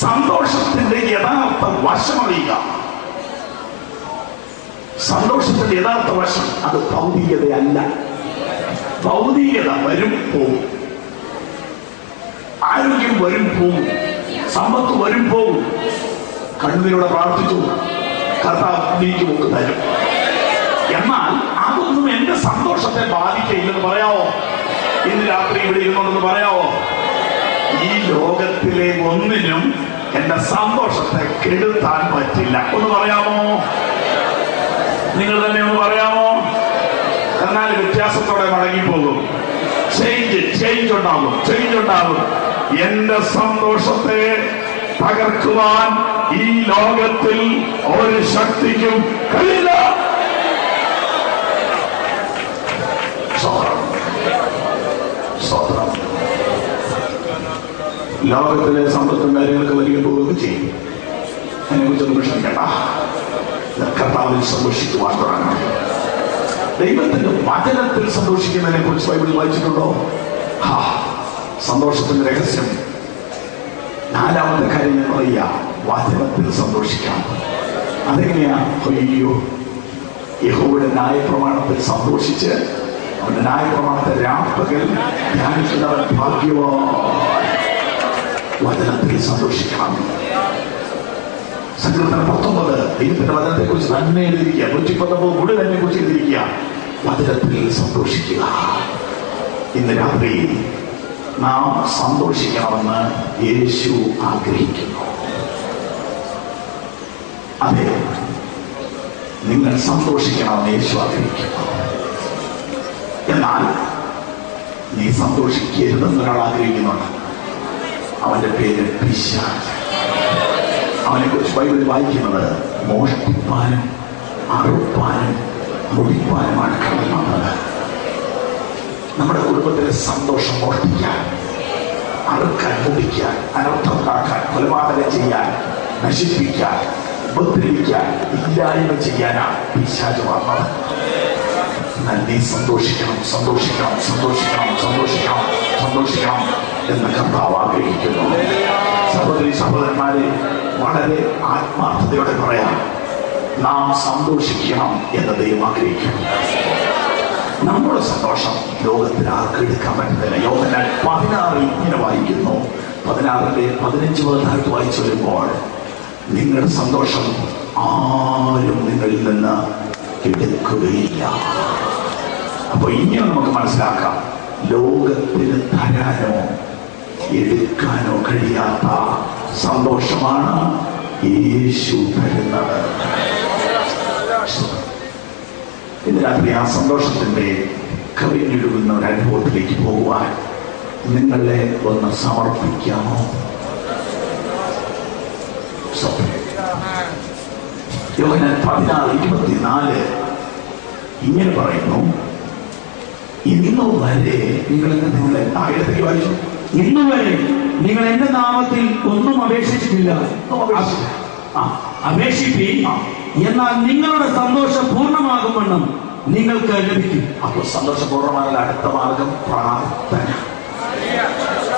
സന്തോഷത്തിന്റെ യഥാർത്ഥ വശമറിയുക. സന്തോഷത്തിന്റെ യഥാർത്ഥ വശം അത് ഭൗതികതയല്ല. ഭൗതികത വരും പോവും, ആരോഗ്യം വരും പോവും, സമ്പത്ത് വരും പോവും. കണ്ണുനീരോടെ പ്രാർത്ഥിച്ചു, കർത്താവ് നീക്ക് മുക്ക് തരും. എന്നാൽ അതൊന്നും എന്റെ സന്തോഷത്തെ ബാധിക്കയില്ലെന്ന് പറയാവോ? ഇന്ന് രാത്രി ഇവിടെ ഇരുന്നുണ്ടെന്ന് പറയാവോ? ഈ ലോകത്തിലെ ഒന്നിനും എന്റെ സന്തോഷത്തെ കെടുത്താൻ പറ്റില്ല. ഒന്ന് പറയാമോ? നിങ്ങൾ തന്നെ ഒന്ന് പറയാമോ? എന്നാൽ വ്യത്യാസത്തോടെ മടങ്ങിപ്പോകും. ചേഞ്ച് ഉണ്ടാകും. എന്റെ സന്തോഷത്തെ തകർക്കുവാൻ ഈ ലോകത്തിൽ ഒരു ശക്തിക്കും കഴിയില്ല. ലോകത്തിലെ സമ്പത്തും കാര്യങ്ങൾക്ക് വലിയ പോവുകയൊക്കെ ചെയ്യും. അതിനെ കുറിച്ചൊന്നും വിഷമിക്കണ്ട. കർത്താവിൽ സന്തോഷിക്കുവാൻ തുടങ്ങണം. ദൈവത്തിന്റെ വചനത്തിൽ സന്തോഷിക്കുന്നതിനെ കുറിച്ച് ബൈബിളിൽ വായിച്ചിട്ടുണ്ടോ? സന്തോഷത്തിന്റെ രഹസ്യം 4ാമത്തെ കാര്യം ഞാൻ പറയുക, വചനത്തിൽ സന്തോഷിക്കാം. അതെങ്ങനെയാ? അയ്യോ, യഹോവയുടെ ന്യായപ്രമാണത്തിൽ സന്തോഷിച്ച് അവന്റെ ന്യായപ്രമാണത്തെ രാപ്പകൽ ധ്യാനിക്കുന്നവൻ ഭാഗ്യവാൻ. വചനത്തിൽ സന്തോഷിക്കണം. സങ്കീർത്തനം 19 ദൈവത്തിന്റെ വചനത്തെ കുറിച്ച് തന്നെ എഴുതിയിരിക്കുക. 119 മുഴുവനെ കുറിച്ച് എഴുതിയിരിക്കുക. വചനത്തിൽ സന്തോഷിക്കുക. ഇന്ന് രാത്രി നാം സന്തോഷിക്കണമെന്ന് യേശു ആഗ്രഹിക്കുന്നു. അതെ, നിങ്ങൾ സന്തോഷിക്കണമെന്ന് യേശു ആഗ്രഹിക്കുന്നു. എന്നാൽ നീ സന്തോഷിക്കരുതെന്ന് ഒരാൾ ആഗ്രഹിക്കുന്നുണ്ട്. അവന്റെ പേര് പിശാച്. അവനെ കുറിച്ച് ബൈബിളിൽ വായിക്കുന്നത്, മോഷ്ടിപ്പാനും അറുപ്പാനും മുടിപ്പാനുമാണ് കഴിയുന്നത്. നമ്മുടെ കുടുംബത്തിലെ സന്തോഷം മോഷ്ടിക്കാൻ, അറുക്കാൻ, മുടിക്കാൻ, അനർത്ഥമുണ്ടാക്കാൻ, കൊലപാതകം ചെയ്യാൻ, നശിപ്പിക്കാൻ, ഉപദ്രവിക്കാൻ, ഇല്ലായ്മ ചെയ്യാനാണ് പിശാച് വന്നത്. എന്നാൽ നീ സന്തോഷിക്കണം എന്ന് കർത്താവ് ആഗ്രഹിക്കുന്നു. സഹോദരി സഹോദരന്മാരെ, വളരെ ആത്മാർത്ഥതയോടെ പറയാം, നാം സന്തോഷിക്കണം എന്ന് ദൈവം ആഗ്രഹിക്കുന്നു. നമ്മുടെ സന്തോഷം ലോകത്തിൽ ആർക്കും എടുക്കാൻ പറ്റുന്നില്ല. യോഹന്നാൻ 16 ഇങ്ങനെ വായിക്കുന്നു. 16ന്റെ 15 മുതൽ വായിച്ചു വരുമ്പോൾ, നിങ്ങളുടെ സന്തോഷം ആരും നിങ്ങളിൽ നിന്ന് എടുക്കുകയില്ല. അപ്പൊ ഇങ്ങനെ നമുക്ക് മനസ്സിലാക്കാം, ലോകത്തിന് തരാനോ എടുക്കാനോ കഴിയാത്ത സന്തോഷമാണ് യേശു തരുന്നത്. ഇന്ന് രാത്രി ആ സന്തോഷത്തിന്റെ കവിഞ്ഞൊഴുകുന്ന ഒരു അനുഭവത്തിലേക്ക് പോകുവാൻ നിങ്ങളെ ഒന്ന് സമർപ്പിക്കാമോ? യോഹന്നാൻ 16:24 ഇങ്ങനെ പറയുന്നു, ഇന്നു വരെ നിങ്ങൾ നിങ്ങളെ ആയിരത്തേക്ക് വായിച്ചു. ഇന്നു വരെ നിങ്ങൾ എന്റെ നാമത്തിൽ ഒന്നും അപേക്ഷിച്ചിട്ടില്ല. അപേക്ഷിപ്പീൻ, എന്നാൽ നിങ്ങളുടെ സന്തോഷം പൂർണ്ണമാകുമെന്നും നിങ്ങൾക്ക് ലഭിക്കും. അപ്പോൾ സന്തോഷപൂർണ്ണമാകാനുള്ള അടുത്ത മാർഗം പ്രാർത്ഥന.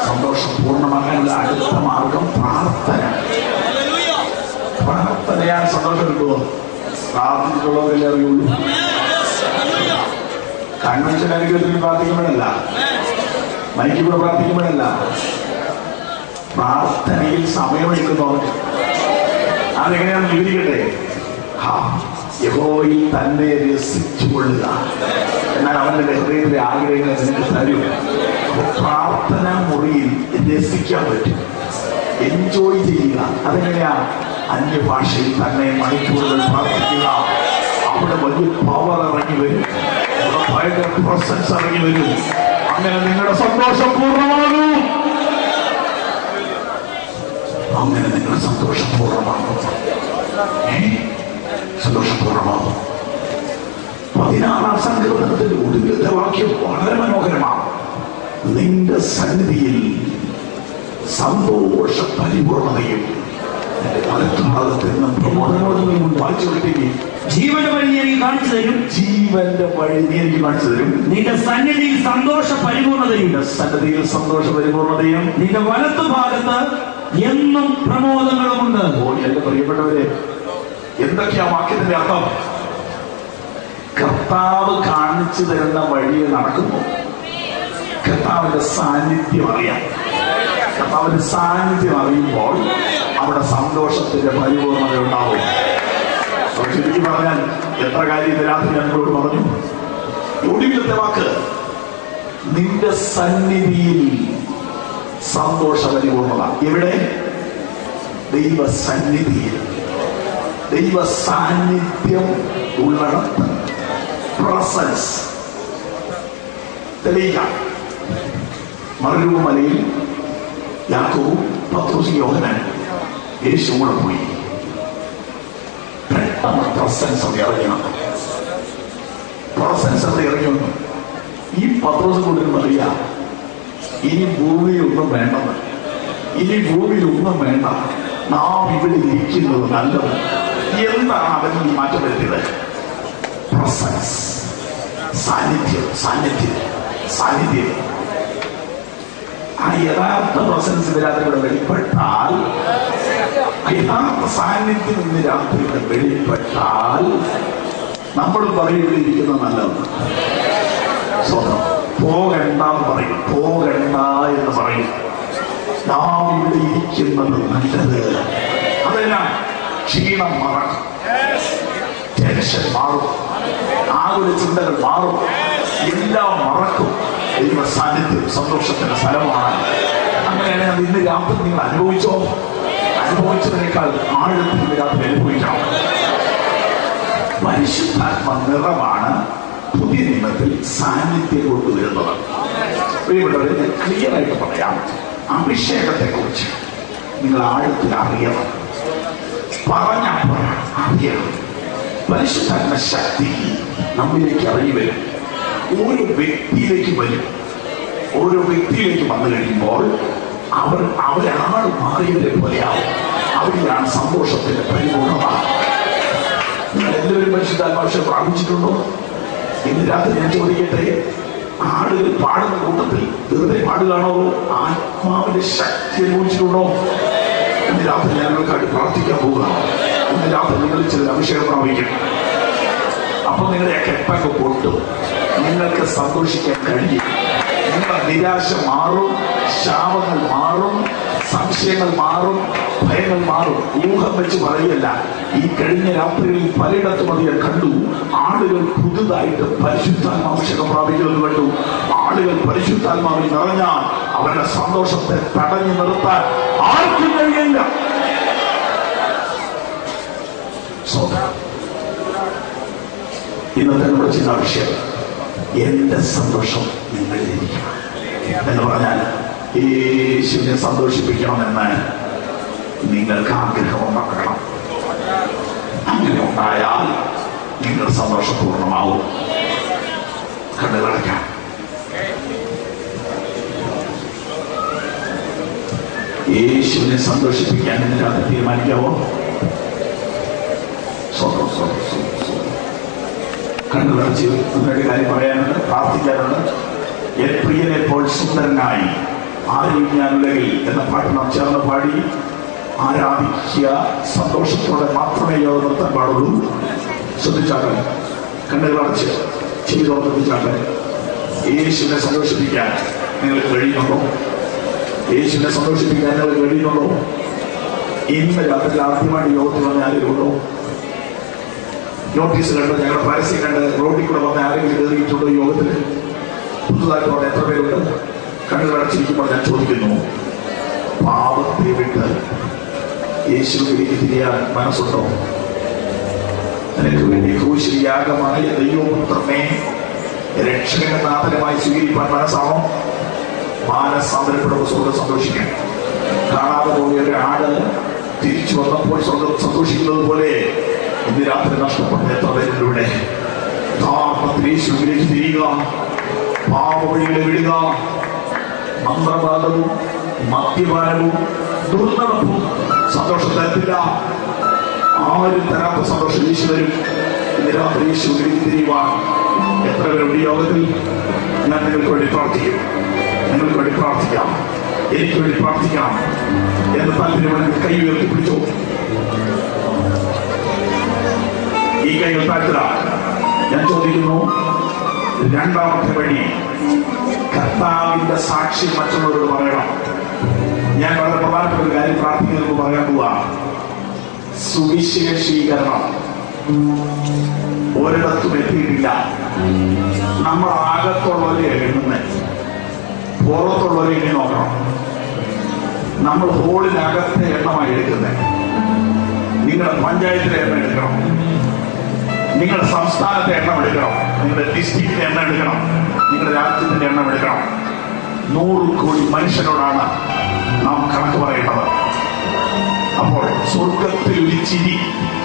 സന്തോഷം പൂർണ്ണമാകാനുള്ള അടുത്ത മാർഗം പ്രാർത്ഥന. പ്രാർത്ഥനയാൽ സന്തോഷം കിട്ടുമോ? പ്രാർത്ഥിച്ചിട്ടുള്ളവരല്ലേ അറിയുള്ളൂ. കൺവെൻഷൻ അനുഗ്രഹത്തിൽ പ്രാർത്ഥിക്കുമ്പോഴല്ല, മൈക്കിലൂടെ പ്രാർത്ഥിക്കുമ്പോഴല്ല, പ്രാർത്ഥനയിൽ സമയമെടുക്കുന്നവർക്ക്. അതെങ്ങനെയാണെന്ന് വിവരിക്കട്ടെ. യഹോവയിൽ തന്നെ രസിച്ചുകൊള്ളുക, എന്നാൽ അവന്റെ ഹൃദയത്തിലെ ആഗ്രഹങ്ങളെ നിനക്ക് തരും. പ്രാർത്ഥന മുറിയിൽ രസിക്കാൻ പറ്റും, എൻജോയ് ചെയ്യുക. അതെങ്ങനെയാ? അന്യഭാഷയിൽ തന്നെ മണിക്കൂറുകൾ പ്രാർത്ഥിക്കുക. അവിടെ വലിയ പവർ ഇറങ്ങി വരും, അവിടെ ഭയങ്കര പ്രസൻസ് ഇറങ്ങി വരും. അങ്ങനെ നിങ്ങളുടെ സന്തോഷം പൂർണ്ണമാകും. അങ്ങനെ നിങ്ങളുടെ സന്തോഷം പൂർണ്ണമാകും. സന്തോഷപൂർണ്ണമാകും. 16-ാം സങ്കീർത്തനത്തിന്റെ ഒടുവിലത്തെ വാക്യം വളരെ മനോഹരമാണ്. നിന്റെ സന്നിധിയിൽ സന്തോഷ പരിപൂർണതയും വലത്തുഭാഗത്ത് നിന്നും പ്രമോദനവും വായിച്ചു കിട്ടി. ജീവന്റെ വഴി നീ എനിക്ക് കാണിച്ചു തരും. ജീവന്റെ വഴി നീ എനിക്ക് കാണിച്ചു തരും. നിന്റെ സന്നിധിയിൽ സന്തോഷ പരിപൂർണതയും, സന്നിധിയിൽ സന്തോഷ പരിപൂർണതയും, നിന്റെ വലത്തുഭാഗത്ത് എന്നും പ്രമോദങ്ങളുമുണ്ട്. എന്റെ പ്രിയപ്പെട്ടവരെ, എന്തൊക്കെയാ വാക്യത്തിന്റെ അർത്ഥം? കർത്താവ് കാണിച്ചു തരുന്ന വഴിയിൽ നടക്കുന്നു. കർത്താവിന്റെ സാന്നിധ്യം അറിയാം. കർത്താവിന്റെ സാന്നിധ്യം അറിയുമ്പോൾ അവിടെ സന്തോഷത്തിന്റെ പരിപൂർണത ഉണ്ടാവും. ചുരുക്കി പറഞ്ഞാൽ എത്ര കാര്യം രാത്രി ഞങ്ങളോട് പറഞ്ഞു. ഒടുവിലത്തെ വാക്ക്, നിന്റെ സന്നിധിയിൽ സന്തോഷ പരിപൂർണത. എവിടെ? ദൈവ സന്നിധിയിൽ. ദൈവ സാന്നിധ്യം ഉള്ളിടത്ത് പ്രസൻസ് തെളിയിക്കാം. മറുമലയിൽ യാക്കോബും പത്രോസും യോഹന്നാനും യേശു കൂടെ പോയി. പെട്ടെന്ന് പ്രസൻസ് അത് ഇറങ്ങി വന്നു. പ്രസൻസ് അത് ഇറങ്ങി വന്നു. ഈ പത്രോസ് കൂടെ പറയാ, ഇനി ഭൂമിയിലൊന്നും വേണ്ടെന്ന്, ഇനി ഭൂമിയിലൊന്നും വേണ്ട, നാം ഇവിടെ ഇരിക്കുന്നത് നല്ലത്. എന്താണ് അവൻ ഈ മാറ്റം വരുത്തിയത്? പ്രസൻസ്, സാന്നിധ്യം, സാന്നിധ്യം, സാന്നിധ്യം. ആ യഥാർത്ഥ പ്രസൻസ് ഇന്ന് രാത്രി ഇവിടെ വെളിപ്പെട്ടാൽ, യഥാർത്ഥ സാന്നിധ്യം ഇന്ന് രാത്രി ഇവിടെ വെളിപ്പെട്ടാൽ നമ്മൾ പറയും ഇരിക്കുന്നത് നല്ലത്. സ്വന്തം പോകണ്ടെന്ന് പറയും, പോകണ്ട എന്ന് പറയും. നാം ഇവിടെ ഇരിക്കുന്നത് നല്ലത്. അതെല്ലാം ക്ഷീണം മറക്കും, ടെൻഷൻ മാറും, ആകുല ചിന്തകൾ മാറും, എല്ലാം മറക്കും. ദൈവ സാന്നിധ്യം സന്തോഷത്തിന്റെ സ്ഥലമാണ്. അങ്ങനെയാണെങ്കിൽ ഇന്ന് രാത്രി നിങ്ങൾ അനുഭവിച്ചോ? അനുഭവിച്ചതിനേക്കാൾ ആഴത്തിൽ രാത്രി അനുഭവിക്കണം. പരിശുദ്ധാത്മ നിറമാണ് പുതിയ നിയമത്തിൽ സാന്നിധ്യം കൊണ്ടുവരുന്നത്. പ്രിയപ്പെട്ടവരെ, ഞാൻ ക്ലിയർ ആയിട്ട് പറയാം. അഭിഷേകത്തെ കുറിച്ച് നിങ്ങൾ ആഴത്തിൽ അറിയണം. പറഞ്ഞപ്പോൾ അറിയണം. പരിശുദ്ധാത്മ ശക്തി നമ്മിലേക്ക് ഇറങ്ങി വരും. ഓരോ വ്യക്തിയിലേക്ക് വരും. ഓരോ വ്യക്തിയിലേക്ക് വന്നു കഴിയുമ്പോൾ അവരാൾ മാറിയവരെ പോലെയാവും. അവിടെയാണ് സന്തോഷത്തിന്റെ പരിപൂർണത. നിങ്ങൾ എല്ലാവരും പരിശുദ്ധാത്മാവിനെ പ്രാപിച്ചിട്ടുണ്ടോ? ഇന്ന് രാത്രി ഞാൻ ചോദിക്കട്ടെ, ആളുകൾ പാടുന്ന കൂട്ടത്തിൽ വെറുതെ പാടുകയാണോ? ആത്മാവിന്റെ ശക്തി അനുഭവിച്ചിട്ടുണ്ടോ? ഇന്ന് രാത്രി ഞങ്ങൾക്കായിട്ട് പ്രാർത്ഥിക്കാൻ പോവുക. ഇന്ന് രാത്രി നിങ്ങൾ ചില അഭിഷേകം പ്രാപിക്കും. അപ്പൊ നിങ്ങളുടെ കെട്ടൊക്കെ പൊട്ടും. നിങ്ങൾക്ക് സന്തോഷിക്കാൻ കഴിയും. നിങ്ങളുടെ നിരാശ മാറും, ശാപങ്ങൾ മാറും, സംശയങ്ങൾ മാറും, ഭയങ്ങൾ മാറും. ഊഹം വെച്ച് പറയല്ല. ഈ കഴിഞ്ഞ രാത്രികളിൽ പലയിടത്തും അത് ഞാൻ കണ്ടു. ആളുകൾ പുതുതായിട്ട് പരിശുദ്ധാത്മാഭിഷേകം പ്രാപിക്കുന്നത് കണ്ടു. ആളുകൾ പരിശുദ്ധാത്മാവിൽ നിറഞ്ഞാൽ അവരുടെ സന്തോഷത്തെ തടഞ്ഞു നിർത്താൻ ആർക്കും കഴിയില്ല. ഇന്നത്തെ നമ്മുടെ ചിന്ത വിഷയം, എന്റെ സന്തോഷം നിങ്ങളിലിരിക്കണം എന്ന് പറഞ്ഞാൽ യേശുവിനെ സന്തോഷിപ്പിക്കണമെന്ന് നിങ്ങൾക്ക് ആഗ്രഹം ഉണ്ടാക്കണം. അങ്ങനെ ഉണ്ടായാൽ നിങ്ങൾ സന്തോഷപൂർണ്ണമാവും. കണ്ണുകളടയ്ക്കാം. യേശുവിനെ സന്തോഷിപ്പിക്കാൻ നിനക്ക് തീരുമാനിക്കാവോ? കണ്ണുടച്ച് നിങ്ങളുടെ കാര്യം പറയാനുണ്ട്, പ്രാർത്ഥിക്കാനുണ്ട്. എൻ പ്രിയനെ ഇപ്പോൾ സുന്ദരനായി ആരോഗ്യാനുലകിൽ എന്ന പാട്ട് നാം ചേർന്ന് പാടി ആരാധിക്കുക. സന്തോഷത്തോടെ മാത്രമേ യോഗ നിർത്താൻ പാടുള്ളൂ. ശ്രദ്ധിച്ചാട്ടെ, കണ്ണുകളടച്ച് ചെയ്തോ ശ്രദ്ധിച്ചാട്ടെ. യേശുവിനെ സന്തോഷിപ്പിക്കാൻ നിങ്ങൾക്ക് കഴിയുന്നുണ്ടോ? യേശുവിനെ സന്തോഷിപ്പിക്കാൻ നിങ്ങൾക്ക് കഴിയുന്നുണ്ടോ? ഇന്ന് രാത്രി ആദ്യമായിട്ട് യോഗത്തിൽ വന്ന ആരെങ്കിലും ഉണ്ടോ? നോട്ടീസ് കണ്ട്, ഞങ്ങളുടെ പരസ്യം കണ്ട് റോഡിൽ കൂടെ വന്ന ആരെങ്കിലും കയറിയിട്ടുണ്ടോ യോഗത്തിൽ? പുതുതായിട്ട് വന്ന എത്ര പേരുണ്ട്? കണ്ണുകളടച്ചിരിക്കുമ്പോൾ ഞാൻ ചോദിക്കുന്നു, പാപത്തെ വിട്ട് യേശുവിലേക്ക് തിരിയാൻ മനസ്സുണ്ടോ? നിനക്ക് വേണ്ടി ക്രൂശിൽ യാഗമായ ദൈവപുത്രനെ രക്ഷകനാഥനമായി സ്വീകരിക്കാൻ മനസ്സാണോ? മാനസാന്തരപ്പെടുമ്പോൾ സ്വർഗ്ഗം സന്തോഷിക്കും. കാണാതെ പോയ ഒരു ആട് തിരിച്ചു വന്നപ്പോൾ സ്വർഗ്ഗം സന്തോഷിക്കുന്നത് പോലെ ഇന്ന് രാത്രി നഷ്ടപ്പെട്ട എത്ര പേരുണ്ട് ഇവിടെ? യേശുവിലേക്ക് തിരിയുക, പാപവഴികളെ വിടുക. മന്ത്രവാദവും മദ്യപാനവും ദുർനടപ്പും സന്തോഷം തരത്തില്ല. ആരും തരാത്ത സന്തോഷം യേശു തരും. ഇന്ന് രാത്രി യേശുവിലേക്ക് തിരിയുവാൻ എത്ര പേരുണ്ട് ഈ യോഗത്തിൽ? ഞാൻ നിങ്ങൾക്ക് വേണ്ടി പ്രാർത്ഥിക്കും. നിങ്ങൾക്ക് വേണ്ടി പ്രാർത്ഥിക്കാം, എനിക്ക് വേണ്ടി പ്രാർത്ഥിക്കാം എന്ന് താല്പര്യമുണ്ടെങ്കിൽ കൈ ഉയർത്തി പിടിച്ചു. ഈ കൈകൾ താഴ്ത്തുക. ഞാൻ ചോദിക്കുന്നു, രണ്ടാമത്തെ വഴി കർത്താവിന്റെ സാക്ഷി മറ്റുള്ളവരോട് പറയണം. ഞാൻ വളരെ പ്രധാനപ്പെട്ട ഒരു കാര്യം പ്രാർത്ഥിക്കുന്നത് പറയാൻ പോവാ. സുവിശേഷീകരണം ഒരിടത്തും എത്തിയിട്ടില്ല. നമ്മൾ അകത്തുള്ളവരെ എണ്ണുന്നത്, പുറത്തുള്ളവരെ എണ്ണി നോക്കണം. നമ്മൾ ഹോളിനകത്തെ എണ്ണമായി എടുക്കുന്നത്. നിങ്ങളുടെ പഞ്ചായത്തിലെ എണ്ണം എടുക്കണം, നിങ്ങളുടെ സംസ്ഥാനത്തെ എണ്ണം എടുക്കണം, നിങ്ങളുടെ ഡിസ്ട്രിക്റ്റിന്റെ എണ്ണം എടുക്കണം, നിങ്ങളുടെ രാജ്യത്തിന്റെ എണ്ണം എടുക്കണം. 100 കോടി മനുഷ്യനോടാണ് നാം കണക്ക് പറയേണ്ടത്. അപ്പോൾ സ്വർഗത്തിൽ ഒരു ചിരി,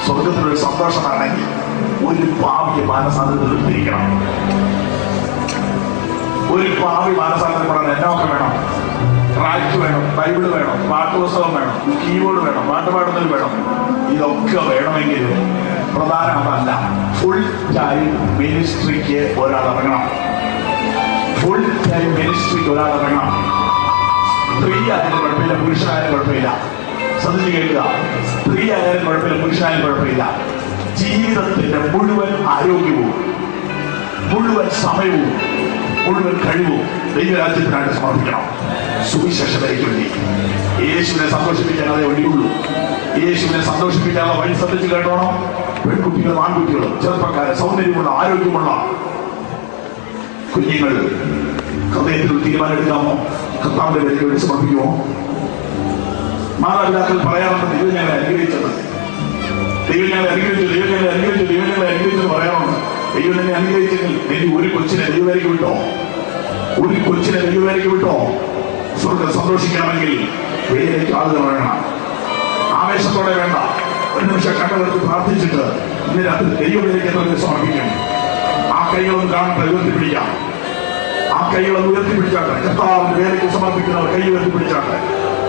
സ്വർഗത്തിലൊരു സന്തോഷമാണെങ്കിൽ ഒരു പാവിയെ മാനസാന്തരത്തിരിക്കണം. ഒരു പാവി മാനസാന്തരപ്പെടാൻ എന്നൊക്കെ വേണം? ട്രാക്ട് വേണം, ബൈബിള് വേണം, പാട്ടുപുസ്തകം വേണം, കീബോർഡ് വേണം, പാട്ടുപാടുന്നൽ വേണം. ഇതൊക്കെ വേണമെങ്കിൽ പ്രധാനം അതല്ല. ഫുൾ ടൈം മിനിസ്ട്രിക്ക് ഒരാൾ ഇറങ്ങണം. ഫുൾ ടൈം മിനിസ്ട്രിക്ക് ഒരാൾ ഇറങ്ങണം. സ്ത്രീ ആയാലും കുഴപ്പമില്ല, പുരുഷനായാലും കുഴപ്പമില്ല. ശ്രദ്ധിച്ച് കേൾക്കുക. സ്ത്രീ ആയാലും കുഴപ്പമില്ല, പുരുഷനായാലും കുഴപ്പമില്ല. ജീവിതത്തിന്റെ മുഴുവൻ ആരോഗ്യവും മുഴുവൻ സമയവും മുഴുവൻ കഴിവും ദൈവരാജ്യത്തിനായിട്ട് സമർപ്പിക്കണം. സുവിശേഷതയ്ക്ക് വേണ്ടി യേശുവിനെ സന്തോഷിപ്പിക്കാൻ അതേ വഴിയുള്ളൂ. യേശുവിനെ സന്തോഷിപ്പിക്കാനുള്ള വഴി ശ്രദ്ധിച്ച് കേട്ടോണം. പെൺകുട്ടികളും ആൺകുട്ടികളും ചെറുപ്പക്കാരെ, സൗന്ദര്യമുള്ള ആരോഗ്യമുള്ള കുഞ്ഞുങ്ങൾ ഹൃദയത്തിൽ തീരുമാനം എടുക്കാമോ? കർത്താവിന്റെ പേരിൽ വേണ്ടി സമർപ്പിക്കുമോ? മാതാപിതാക്കൾ പറയാറുണ്ട്, ദൈവം ഞങ്ങളെ അനുഗ്രഹിച്ചത്, ദൈവം ഞങ്ങളെ അനുഗ്രഹിച്ചു, ദൈവം ഞങ്ങളെ അനുഗ്രഹിച്ചു, ദൈവം ഞങ്ങളെ അനുഗ്രഹിച്ചെന്ന് പറയാറുണ്ട്. ദൈവം എന്നെ അനുഗ്രഹിച്ചെങ്കിൽ എനിക്ക് ഒരു കൊച്ചിനെ ദൈവവേലയ്ക്ക് വിട്ടോ? ഒരു കൊച്ചിനെ ദൈവവേലയ്ക്ക് വിട്ടോ? സ്വർഗ്ഗം സന്തോഷിക്കണമെങ്കിൽ വേലയ്ക്ക് ആളുകൾ വേണം. ആവേശത്തോടെ വേണ്ട. ഒരു നിമിഷം കണ്ണുകൾക്ക് പ്രാർത്ഥിച്ചിട്ട് ഇന്ന് രാത്രി ദൈവവേലയ്ക്ക് എത്ര സമർപ്പിക്കും? ആ കൈകളൊന്ന് കാണാൻ ഉയർത്തിപ്പിടിക്കാം. ആ കൈകളൊന്ന് ഉയർത്തിപ്പിടിച്ചാട്ടെ. കർത്താവിന്റെ വേലയ്ക്ക് സമർപ്പിക്കുന്നവർ കൈ ഉയർത്തിപ്പിടിച്ചാട്ടെ.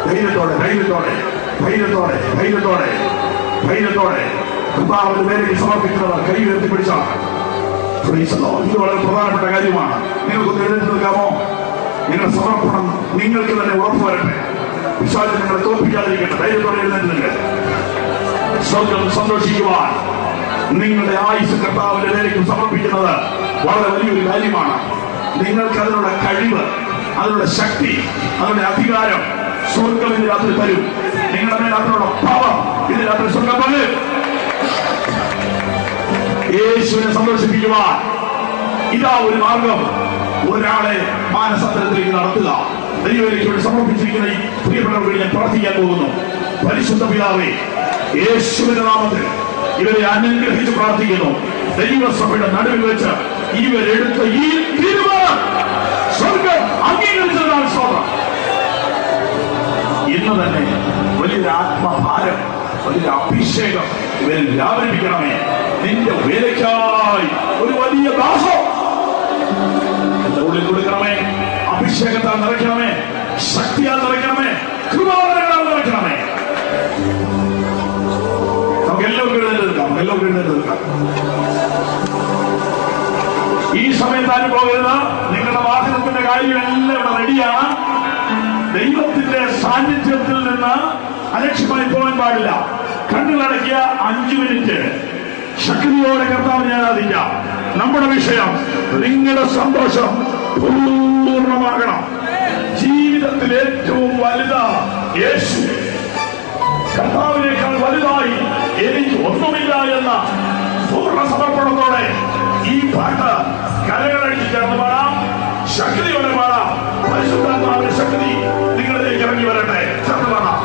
ധൈര്യത്തോടെ ധൈര്യത്തോടെ ധൈര്യത്തോടെ ധൈര്യത്തോടെ ധൈര്യത്തോടെ കർത്താവിന്റെ വേലയ്ക്ക് സമർപ്പിക്കുന്നവർ കൈ ഉയർത്തിപ്പിടിച്ചാട്ടെ. ഇത് വളരെ പ്രധാനപ്പെട്ട കാര്യമാണ്. നിങ്ങൾക്കൊന്ന് എഴുതി നിൽക്കാമോ? നിങ്ങളുടെ സമർപ്പണം നിങ്ങൾക്ക് തന്നെ ഉറപ്പുവരട്ടെ. വിശ്വാസം നിങ്ങളെ തോൽപ്പിക്കാതിരിക്കട്ടെ. ധൈര്യത്തോടെ എഴുന്നേറ്റ് നിങ്ങൾ സ്വർഗ്ഗം സന്തോഷിക്കുവാൻ നിങ്ങളുടെ ആയുസ് കർത്താവിന്റെ വേലയ്ക്ക് സമർപ്പിക്കുന്നത് വളരെ വലിയൊരു കാര്യമാണ്. നിങ്ങൾക്ക് അതിനുള്ള കഴിവ്, അതിനുള്ള ശക്തി, അതിനുള്ള അധികാരം സ്വർഗം ഇന്ന് രാത്രി തരും. നിങ്ങളുടെ മേൽ അതിനുള്ള പവർ ഇന്ന് രാത്രി സ്വർഗം തരും. യേശുവിനെ സന്തോഷിപ്പിക്കുവാൻ ഇതാ ഒരു മാർഗം. ഒരാളെ മാനസാന്തരത്തിലേക്ക് നടത്തുക. ദൈവവേലയ്ക്ക് സമർപ്പിച്ചിരിക്കുന്ന ഈ പ്രിയപ്പെട്ടവർക്ക് ഞാൻ പ്രാർത്ഥിക്കാൻ പോകുന്നു. പരിശുദ്ധ പിതാവേ, യേശുവിന്റെ നാമത്തിൽ ഇവരെ അനുഗ്രഹിച്ച് പ്രാർത്ഥിക്കുന്നു. ദൈവസഭയുടെ നടുവിൽ വെച്ച് ഇവരെടുത്ത ഈ തീരുമാനം സ്വർഗ്ഗം അംഗീകരിച്ചതാണ്. സ്തോത്രം. ഇന്ന് തന്നെ വലിയൊരു ആത്മഭാരം, വലിയൊരു അഭിഷേകം ഇവരിൽ വ്യാപരിപ്പിക്കണമേ. നിന്റെ വേലയ്ക്കായി ഒരു വലിയ ദാസം ഉള്ളിൽ കൊടുക്കണമേ. അഭിഷേകത്താൽ നിറയ്ക്കണമേ, ശക്തിയാൽ നിറയ്ക്കണമേ, കൃപാവരം എല്ലാവരും എഴുന്നേറ്റ് നിൽക്കാം. ഈ സമയത്ത് ആരും പോകരുത്. നിങ്ങളുടെ വാഹനത്തിന്റെ കാര്യമെല്ലാം ഇവിടെ റെഡിയാണ്. ദൈവത്തിന്റെ സാന്നിധ്യത്തിൽ നിന്ന് അലക്ഷ്യമായി പോകാൻ പാടില്ല. കണ്ണുകളടക്കിയ 5 മിനിറ്റ് ശക്തിയോടെ കർത്താവിനെ ആരാധിക്കാം. നമ്മുടെ വിഷയം നിങ്ങളുടെ സന്തോഷം പൂർണ്ണമാകണം. ജീവിതത്തിൽ ഏറ്റവും വലുത് യേശു. കർത്താവിനേക്കാൾ വലുതായി എനിക്ക് ഒന്നുമില്ല എന്ന പൂർണ്ണ സമർപ്പണത്തോടെ ഈ പാട്ട് കരകളടിച്ച് ചേർന്ന് പാടാം. ശക്തിയോടെ പാടാം. പരിശുദ്ധാത്മാവിന്റെ ശക്തി നിങ്ങളിലേക്ക് ഇറങ്ങി വരട്ടെ. ചേർന്ന് പാടാം.